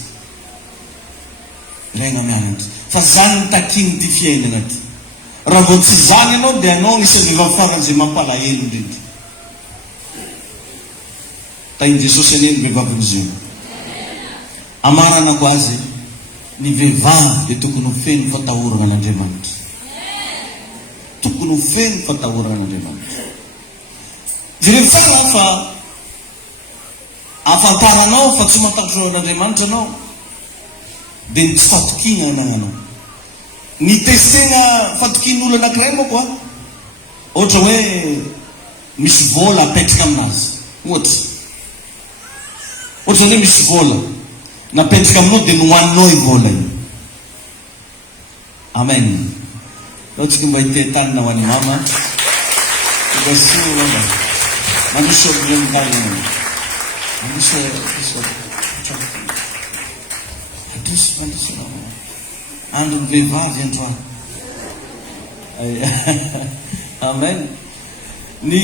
fa zany takiny ty fiainana ty raha vo tsy zany anao de anao nisy vehivavy farany zay mampalahelo ndrindra tainy Jesosy aneny vehivavy amizio amaranako azy ny vehivavy de tokony ho feno fatahorana an'Andriamanitra tokony ho feno fatahorana an'Andriamanitra jereo tsara fa afantaranao fa tsy matakotro an'Andriamanitra anao de ny tsy fatokina anagnanao ny testena fatokin'olo anankiray moa koa ohatra hoe misy vola apetraka aminazy ohatra zany hoe misy vola napetraka aminao de nohaninao i vola io amen ohatsika mba hitetany na hoan'ny mama ikasoa manisy obliamtany andro ny vehivavy androany amen ny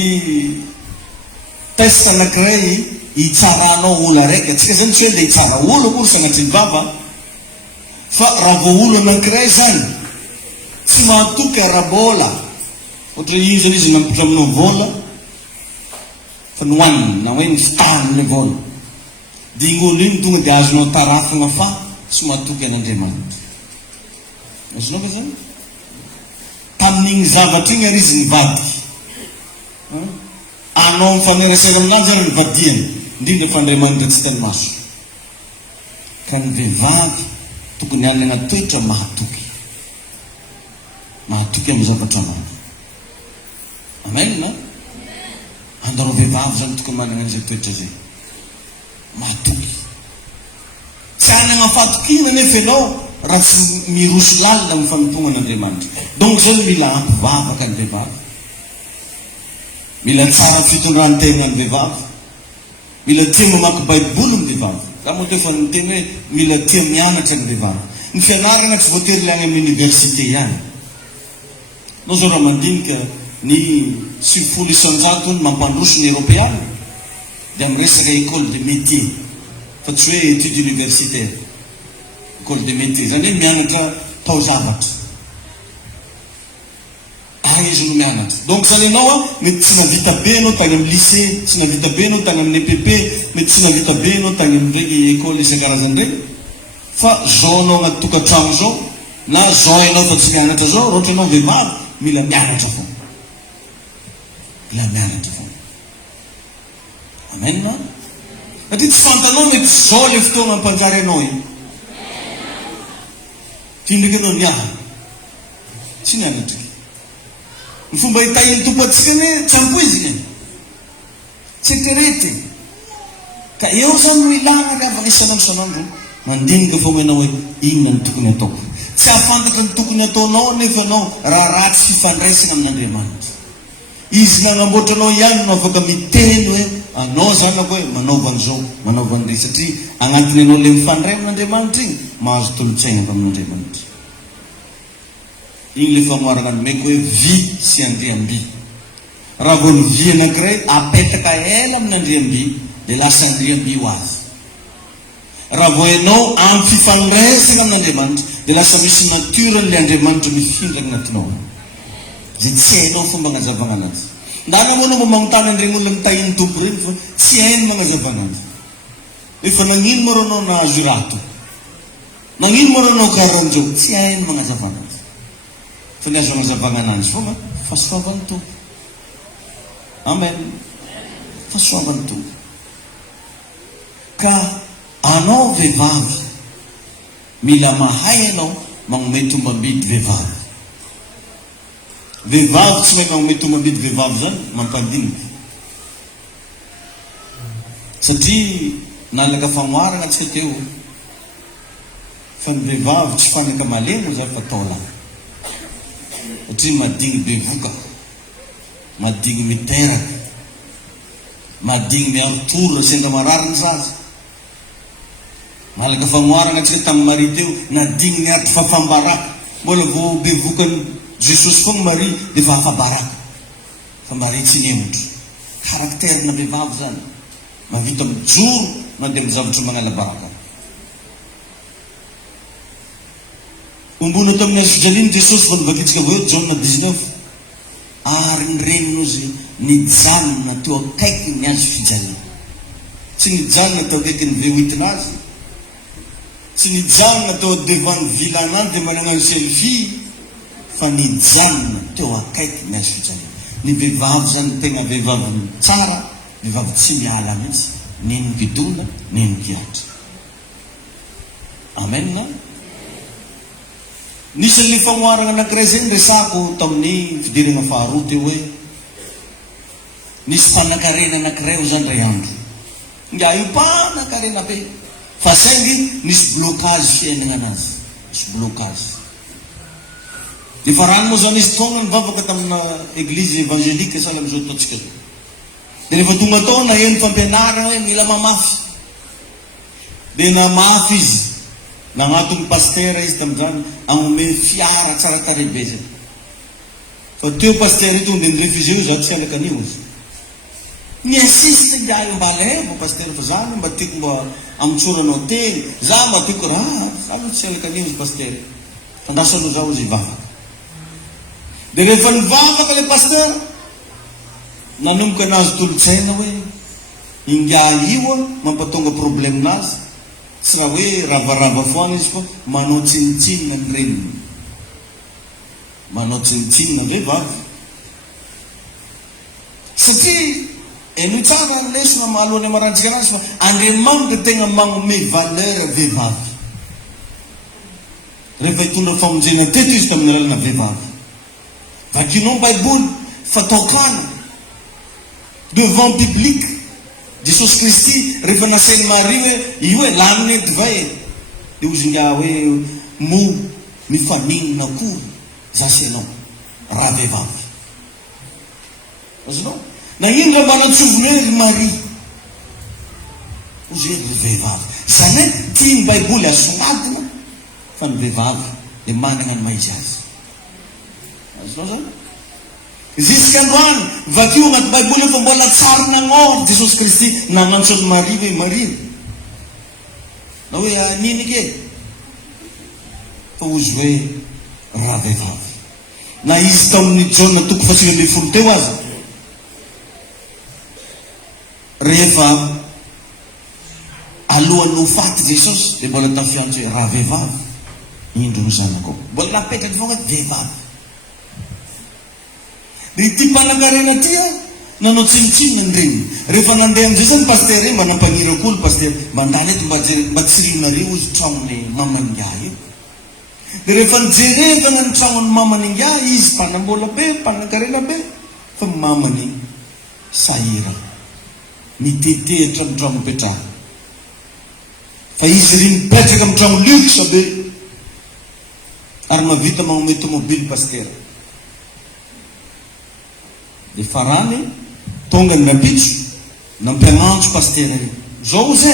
test anankiray hitsaranao olo araiky atsika zany tsy hoe nde hitsara olo kory sagnatry ny vava fa raha vo olo anankiray zany tsy mahatoky arabola ohatra io zany izy nampitra aminao vola fa nohaniny na hoe ny fitahanyle vola de igny olo iny tonga de azonao tarafina fa tsy mahatoky an'Andriamanitra azonao fa zany tamin'ny amin'igny zavatra igny ary izy nivadiky. Anao mifanerasera aminazy ary nivadiany, indrindra fa Andriamanitra tsy tany maso. Ka ny vehivavy tokony hanana toetra mahatoky amin'ny zavatra anao. Amen na? Andarao vehivavy zany tokony manana an'izay toetra zay mahatoky. Tsy hanana fahatokina nefa ianao raha tsy miroso lalina amin'ny fanompognan'Andriamanitra. Donc zany mila ampivavaka ny vehivavy, mila tsara fitondran-tegna ny vehivavy, mila tia mamaky baiboly ny vehivavy. Raha moa tefa niteny hoe mila tia mianatra ny vehivavy. Ny fianarana tsy voatery le any amin'ny université ihany. Nao zao raha mandinika ny 70 isan-jato mampandroso ny Europeana dia amin'ny resaka école de métier, fa tsy hoe étude universitaire, école de métier zany hoe mianatra tao zavatra. Izy no mianatra. Donc zany ianao mety tsy navita be anao tany amin'ny lycée, tsy navita be anao tany amin'ny EPP, mety tsy navita be anao tany amin'ireny école isan-karazany regny, fa zao anao anaty tokantrano zao, na zao ianao fa tsy mianatra zao, raha ohatra ianao vehivavy, mila mianatra foana. Mila mianatra foana. Amen na? Satria tsy fantanao mety zao le fotoana ampanjary anao io. Tindraky anao niaha, tsy nianatra. Ny fomba hitahiny tompoantsika ne tsy ampoiziny, tsy eritrerety. Ka eo zany no ilana ny avana isanandro mandinika foana ianao hoe inona ny tokony ataoko. Tsy ahafantatra ny tokony ataonao nefa anao raha ratsy fifandraisana amin'Andriamanitra. Izy nanamboatra anao ihany no afaka miteny hoe anao zanako hoe manaova an'izao, manaova an'izay, satria agnatiny anao le mifandray amin'Andriamanitra igny mahazo tolotsaina amin'Andriamanitra. Igny le famoarana nomeko hoe vy sy andriamby. Raha vao ny vy anankiray apetaka ela amin'ny andriamby dia lasa andriamby ho azy. Raha vao ianao amin'ny fifandraisana amin'Andriamanitra dia lasa misy natiran'le Andriamanitra mifindraka agnatinao. Zay tsy hainao fomba agnazavana anazy. Ndana moa anao magnotany an'ireny olona mitahiny tompo ireny fa tsy hainy magnazavana azy. Efa nagnino moa anao nahazo rato? Nagnino moa anao karan'izao? Tsy hainy magnazavana azy. Fa ny azo agnazavana anazy foana fa soavan'ny tompo. Amen. Fa soavan'ny tompo. Ka anao vehivavy mila mahay anao magnome tombam-bidy vehivavy. Vehivavy tsy mahay magnome tombam-bidy vehivavy zany mampandinika. Satria nalaka famoarana antsika teo fa ny vehivavy tsy fanaka malemy zany fa taolana. Satria madigny bevoka, madigny miteraka, madigny miarotora sendra marariny zaza. Nalaka famoarana antsika tamin'ny Maria teo nadigny niatry fafambaraka. Mbola vao bevokany Jesosy foana Maria dia fa afabaraka. Fa Maria tsy nemotra. Karakterina vehivavy zany mavita mijoro mandeha amin'ny zavatra magnala baraka. Ombona tamin'ny azo fijaliany Jesosy vao nivakitsika voeo Jaona 19 ary ny reniny izy nijanona teo akaiky ny azo fijaliana. Tsy nijanona teo akaiky ny vehoitinazy, tsy nijanona teo devant ny vilanany dia manana ny selfie, fa nijanona teo akaiky ny azo fijaliana. Ny vehivavy zany tegna vehivavy tsara, vehivavy tsy miala mihitsy, neny mpidona, neny mpiatra. Amen na? Nisan'le famoarana anankiray zay resako tamin'ny fidirana faharoa teo hoe nisy mpanan-karena anankiray ho zany ray andro. Nga io mpanan-karena be fa saingy nisy blocage fiainana anazy, nisy blocage. Dia farany moa zany izy tonga nivavaka tamina église évangélique sala amin'izao ataontsika zao. Dia rehefa tonga tao naheno fampianarana hoe mila mamafy. Dia namafy izy. Nagnatony pasteur izy tamin'izany agnome fiara tsara tarehibe zay. Fa teo pasteur ito dia nirefusé io, za tsy alaka an'io izy. Niassiste nga io mba levo pasteur fa zany mba tiako mba amitsoranao teny, za mba tiako raha, za mba tsy alaka an'io izy pasteur. Fandasanao zao izy ivavaka. Dia rehefa nivavaka le pasteur, nanomboka anazy tolotsaina hoe inga io mampatonga probleminazy. Tsy raha hoe ravarava foana izy fa manao tsinitsinina ny reniny. manao tsinitsinina vehivavy satria eno tsara lesona mahalohany amarantsika anazy fa Andriamanitra dia tegna magnome valeur vehivavy rehefa hitondra famonjena teto izy tamin'ny lalana vehivavy. Vakinao Baiboly fatokana devant public Jesosy Kristy rehefa nasainy Maria hoe io hoe lamina edy vai dia ozy nga hoe mo mifaninona akory zasy ianao raha vehivavy azonao na ino raha manantsoviny hoe ry Maria ozy hoe ry vehivavy zany hoe tiany Baiboly asongadina fa ny vehivavy dia manana ny maizy azy azonao zany jusqu'à androany vakio agnaty Baiboly efa mbola tsara nagnôry Jesosy Kristy nagnantsony Maria hoe Maria na hoe aniny ke fa ozy hoe raha vehivavy na izy tamin'ny Jaona toko fa 9 teo azy rehefa alohan'ny ho faty Jesosy dia mbola tafiantso hoe raha vehivavy indro no zanako mbola napetraky foana vehivavy. Dia ity mpanankarena ty nanao tsinitsinina ny reny rehefa nandeha amin'izay zany paster mba nampagnira koa ny paster mba andany eto mba tsirinareo izy tragnony mamaningà io. Dia rehefa nijerevana ny tragnony mamaningà izy mpanambola be mpanankarena be fa mamany sahira mitetehitra amin'ny tragno mipetraha fa izy ry mipetraka amin'ny tragno luxe be ary mavita magnome tomobily paster. Dia farany tonga ny nampitso nampiagnantso paster io zao ozy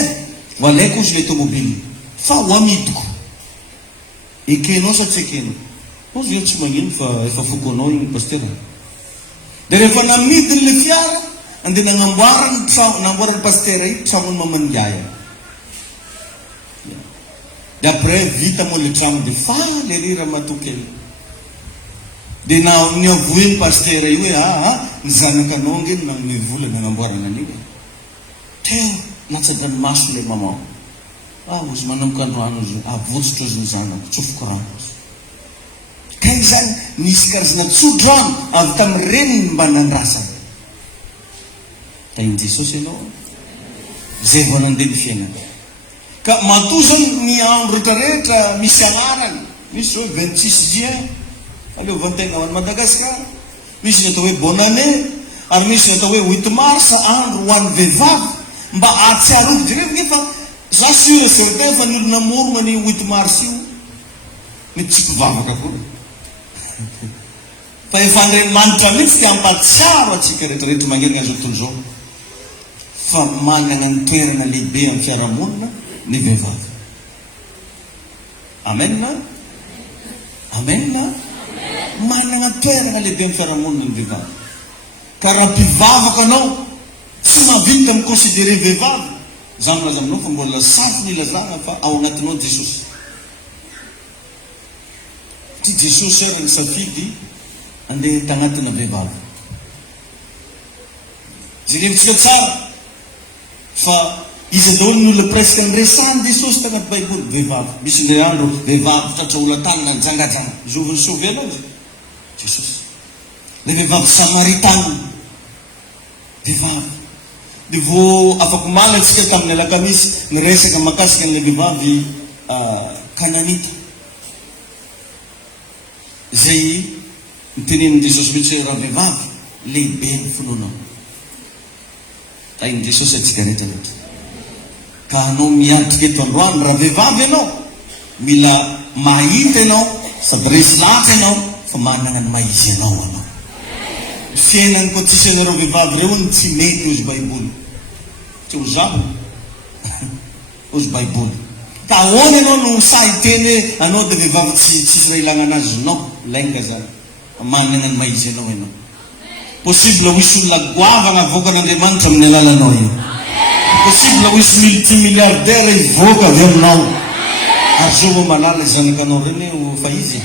ho alaiko ozy le tomobily fa ho amidiko ekenao sa tsy ekenao ozy io tsy magnino fa efa foko anao igny paster. Dia rehefa namidiny le fiara andeha nanamboarany paster io tragnony mamaningaya dia après vita moa le tragno dia faly ery raha matokely dia na niavoeny paster io hoe ny zanakanao ngeny nagnome vola nanamboarana an'io teo natsaganymaso le mamao ozy manomboka androany ozy avotsitra ozy ny zanako tsofoko rano ozy ka io zany nisy karazana tsodrano avy tamin'ny reniny mba nandrasany ka iny Jesosy ianao zay vao nandeha ny fiainana ka matoa zao ny andro rehetrarehetra misy anarany misy hoe 26 juin aleovantegna ho any Madagasikara misy ny atao hoe bonne année ary misy ny atao hoe 8 mars andro ho an'ny vehivavy mba atsiarovy jerevy fa za sûr et certain fa ny olona morona ny 8 mars io mety tsy mpivavaka koa fa efa Andriamanitra mihitsy dia ampatsiaro atsika rehetrarehetra mangerina zao tontolo zao fa manana ny toerana lehibe amin'ny fiarahamonina ny vehivavy. Amen. Amen. Manana toerana lehibe amin'ny fiarahamonina ny vehivavy ka raha mpivavaka anao tsy mahavita miconsidere vehivavy za milaza aminao fa mbola safi ny ilazana fa ao anatinao Jesosy ty Jesosy ara ny safidy andeha tagnatina vehivavy jerevitsika tsara fa izy daholo ny olona presque niresany Jesosy tagnaty Baiboly vehivavy misy ndray andro vehivavy tratra ola tanina njangajanga zoviny sauvé anao izy Jesosy le vehivavy samaritana vehivavy dia vo afaka maly atsika tamin'ny alakamisy niresaka makasika an'le vehivavy kananita zay niteneniny Jesosy mihitsy hoe raha vehivavy lehibe ny finoanao tainy Jesosy atsika rehetrarehetra ka anao miantrika eto androany raha vehivavy ianao mila mahita ianao sady resy lahatra ianao fa manana ny maizy ianao anao fiainany koa tsisy anareo vehivavy reo ny tsy mety ozy Baiboly tsy ho zaho ozy Baiboly ka ahoana ianao no sahy teny hoe anao dia vehivavy tsisy raha ilana anazy non lainga zany manana ny maizy ianao ianao possible ho isy olona goavana avoakan'Andriamanitra amin'ny alalanao io possible ho isy multimilliardaire ivoaka avy aminao ary zao vo malala zanakanao reny ho fa izy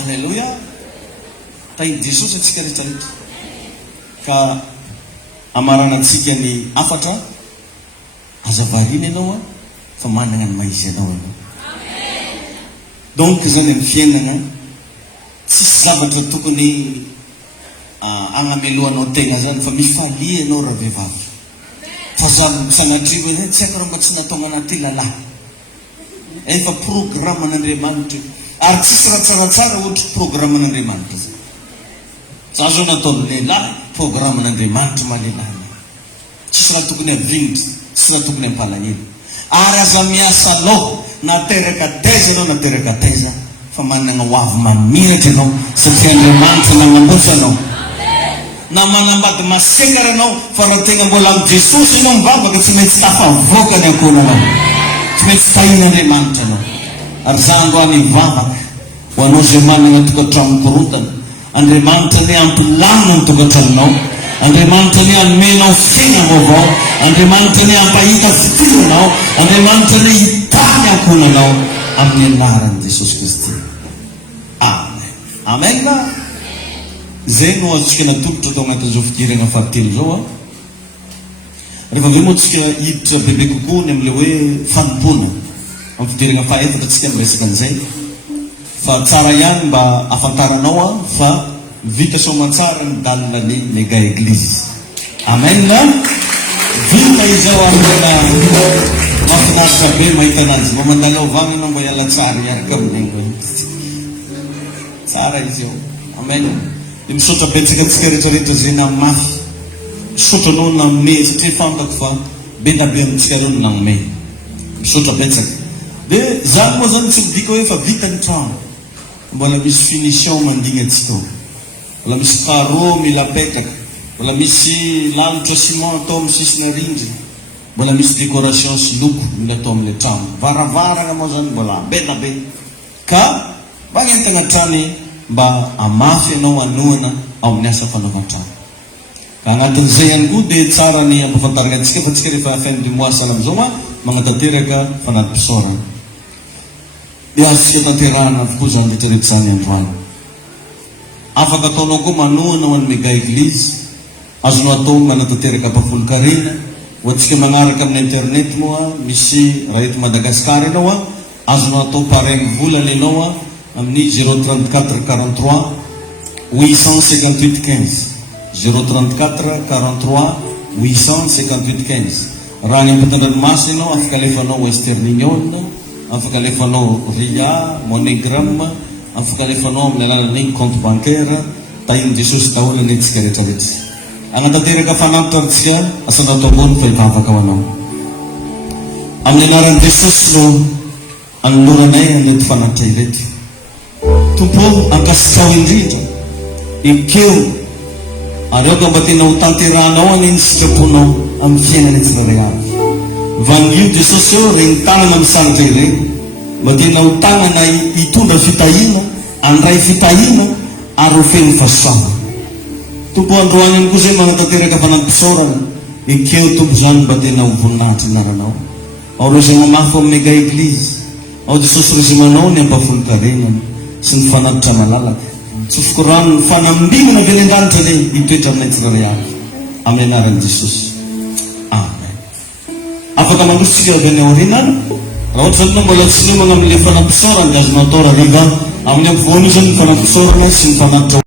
alleluia tainy Jesosy atsika rehetrarehetra ka amaranantsika ny afatra azavarina ianao fa manana ny maizy ianao ianao donc zany amin'ny fiainana tsisy zavatra tokony agnameloanao tegna zany fa mifalia anao raha vehivavy. Fa zaho sanatrivo hoe tsy haiko raha mba tsy nataonga anaty lalahy. Efa programan'Andriamanitra ary tsisy raha tsaratsara ohatra programan'Andriamanitra zany. Za zao nataon'ny lehilahy programan'Andriamanitra mahalehilahy. Tsisy raha tokony avignitra, tsisy raha tokony ampalahelo. Ary aza miasa loha nateraka taiza anao nateraka taiza fa manana ho avy mamiratra ianao satria Andriamanitra nanamboatra anao. Na manambady masengara anao fa raha tegna mbola amin'ny Jesosy ianao mivavaka tsy maintsy tafavoaka ny ankonanao, tsy maintsy tahin'Andriamanitra anao. Ary za androany mivavaka ho anao zay manana tokantrano korontana, Andriamanitra ne ampilamina ny tokantranonao, Andriamanitra ne anomenao fiaina vaovao, Andriamanitra ne ampahita fitirana, Andriamanitra ne hitany ankonanao amin'ny anaran'i Jesosy Kristy. Amen. Amen na? Zay no azontsika natolotra tao agnatin'izao fidirana fahatelo zao. Rehefa avy eo moa tsika hiditra bebe kokoa ny amin'ilay hoe fanompona amin'ny fidirana fahaefatra tsika miresaka an'izay. Fa tsara ihany mba afantaranao fa vita soamantsara ny dalina ny mega eglizy. Amen na? Vita izao amina mahafinaritra be mahita anazy. Mamandala ovagna ianao mba hiala tsara miaraka amin'igny. Tsara izy io. Amen. Misaotra betsaka tsika rehetrarehetra zay namafy. Misaotra anao nanome satria fantako fa be na be amintsika reo nanome. Misaotra betsaka. Dia zany moa zany tsy midika hoe fa vita ny trano. Mbola misy finition mandigna atsika. Mbola misy carreau mila apetraka. Mbola misy lalotra ciment atao amin'ny sisiny rindrina. Mbola misy décoration sy loko mila atao amin'ilay trano. Varavarana moa zany mbola be na be. Ka magnentana trany mba amafy ianao anoana ao amin'ny asa fanaovan-trano. Ka agnatin'izay ihany koa dia tsara ny ampafantarana antsika fa tsika rehefa fin du mois sahala amin'izao magnatanteraka fanatim-pisaorana. Dia azontsika tanterahana avokoa zany rehetrarehetra zany androany. Afaka ataonao koa manoana ho an'ny mega eglizy, azonao atao manatanteraka ampafolon-karena. Ho antsika magnaraka amin'ny internet moa misy raha eto Madagasikara ianao azonao atao pareigny volana ianao amin'ny 034 43 858 15 034 43 858 15. Raha ny ampitan-dranomasy ianao afaka alefanao Western Union, afaka alefanao Ria, MoneyGram, afaka alefanao amin'ny alalan'ny compte bancaire. Tahin'i Jesosy daholo ny antsika rehetrarehetra. Agnatanteraka fanantitra antsika asanao atao ambony fa hivavaka ho anao. Amin'ny anaran'i Jesosy no anoloranay anety fanantitra ireto. Tompo ankasitrao indrindra ikeo ary aoka mba tena ho tanterahanao aniny sitraponao amin'ny fiainana tsirairay avy. Vanio Jesosy eo regny tanana misanitra ireny mba tena ho tanana hitondra fitahina, andray fitahina ary ho feno fahasoavana. Tompo androany ihany koa zay magnatanteraka fanampy-pisaorana ikeo tompo zany mba tena ho voninahitra inaranao. Ao reo zay mamafy amin'ny mega eglizy, ao Jesosy rezimanao ny ampafolo-karenany sy ny fanatitra malalaka. Tsofoko rano ny fanambinana avy any an-danitra le hitoetra aminay tsirairay avy amin'ny anaran'i Jesosy. Amen. Afaka mandrositsika avy any aoriana. Raha ohatra zany mbola tsy nomana amin'ilay fanampisaorana dia azonao atao raha riva amin'ny ampovoany io zany ny fanampisaorana sy ny fanatitra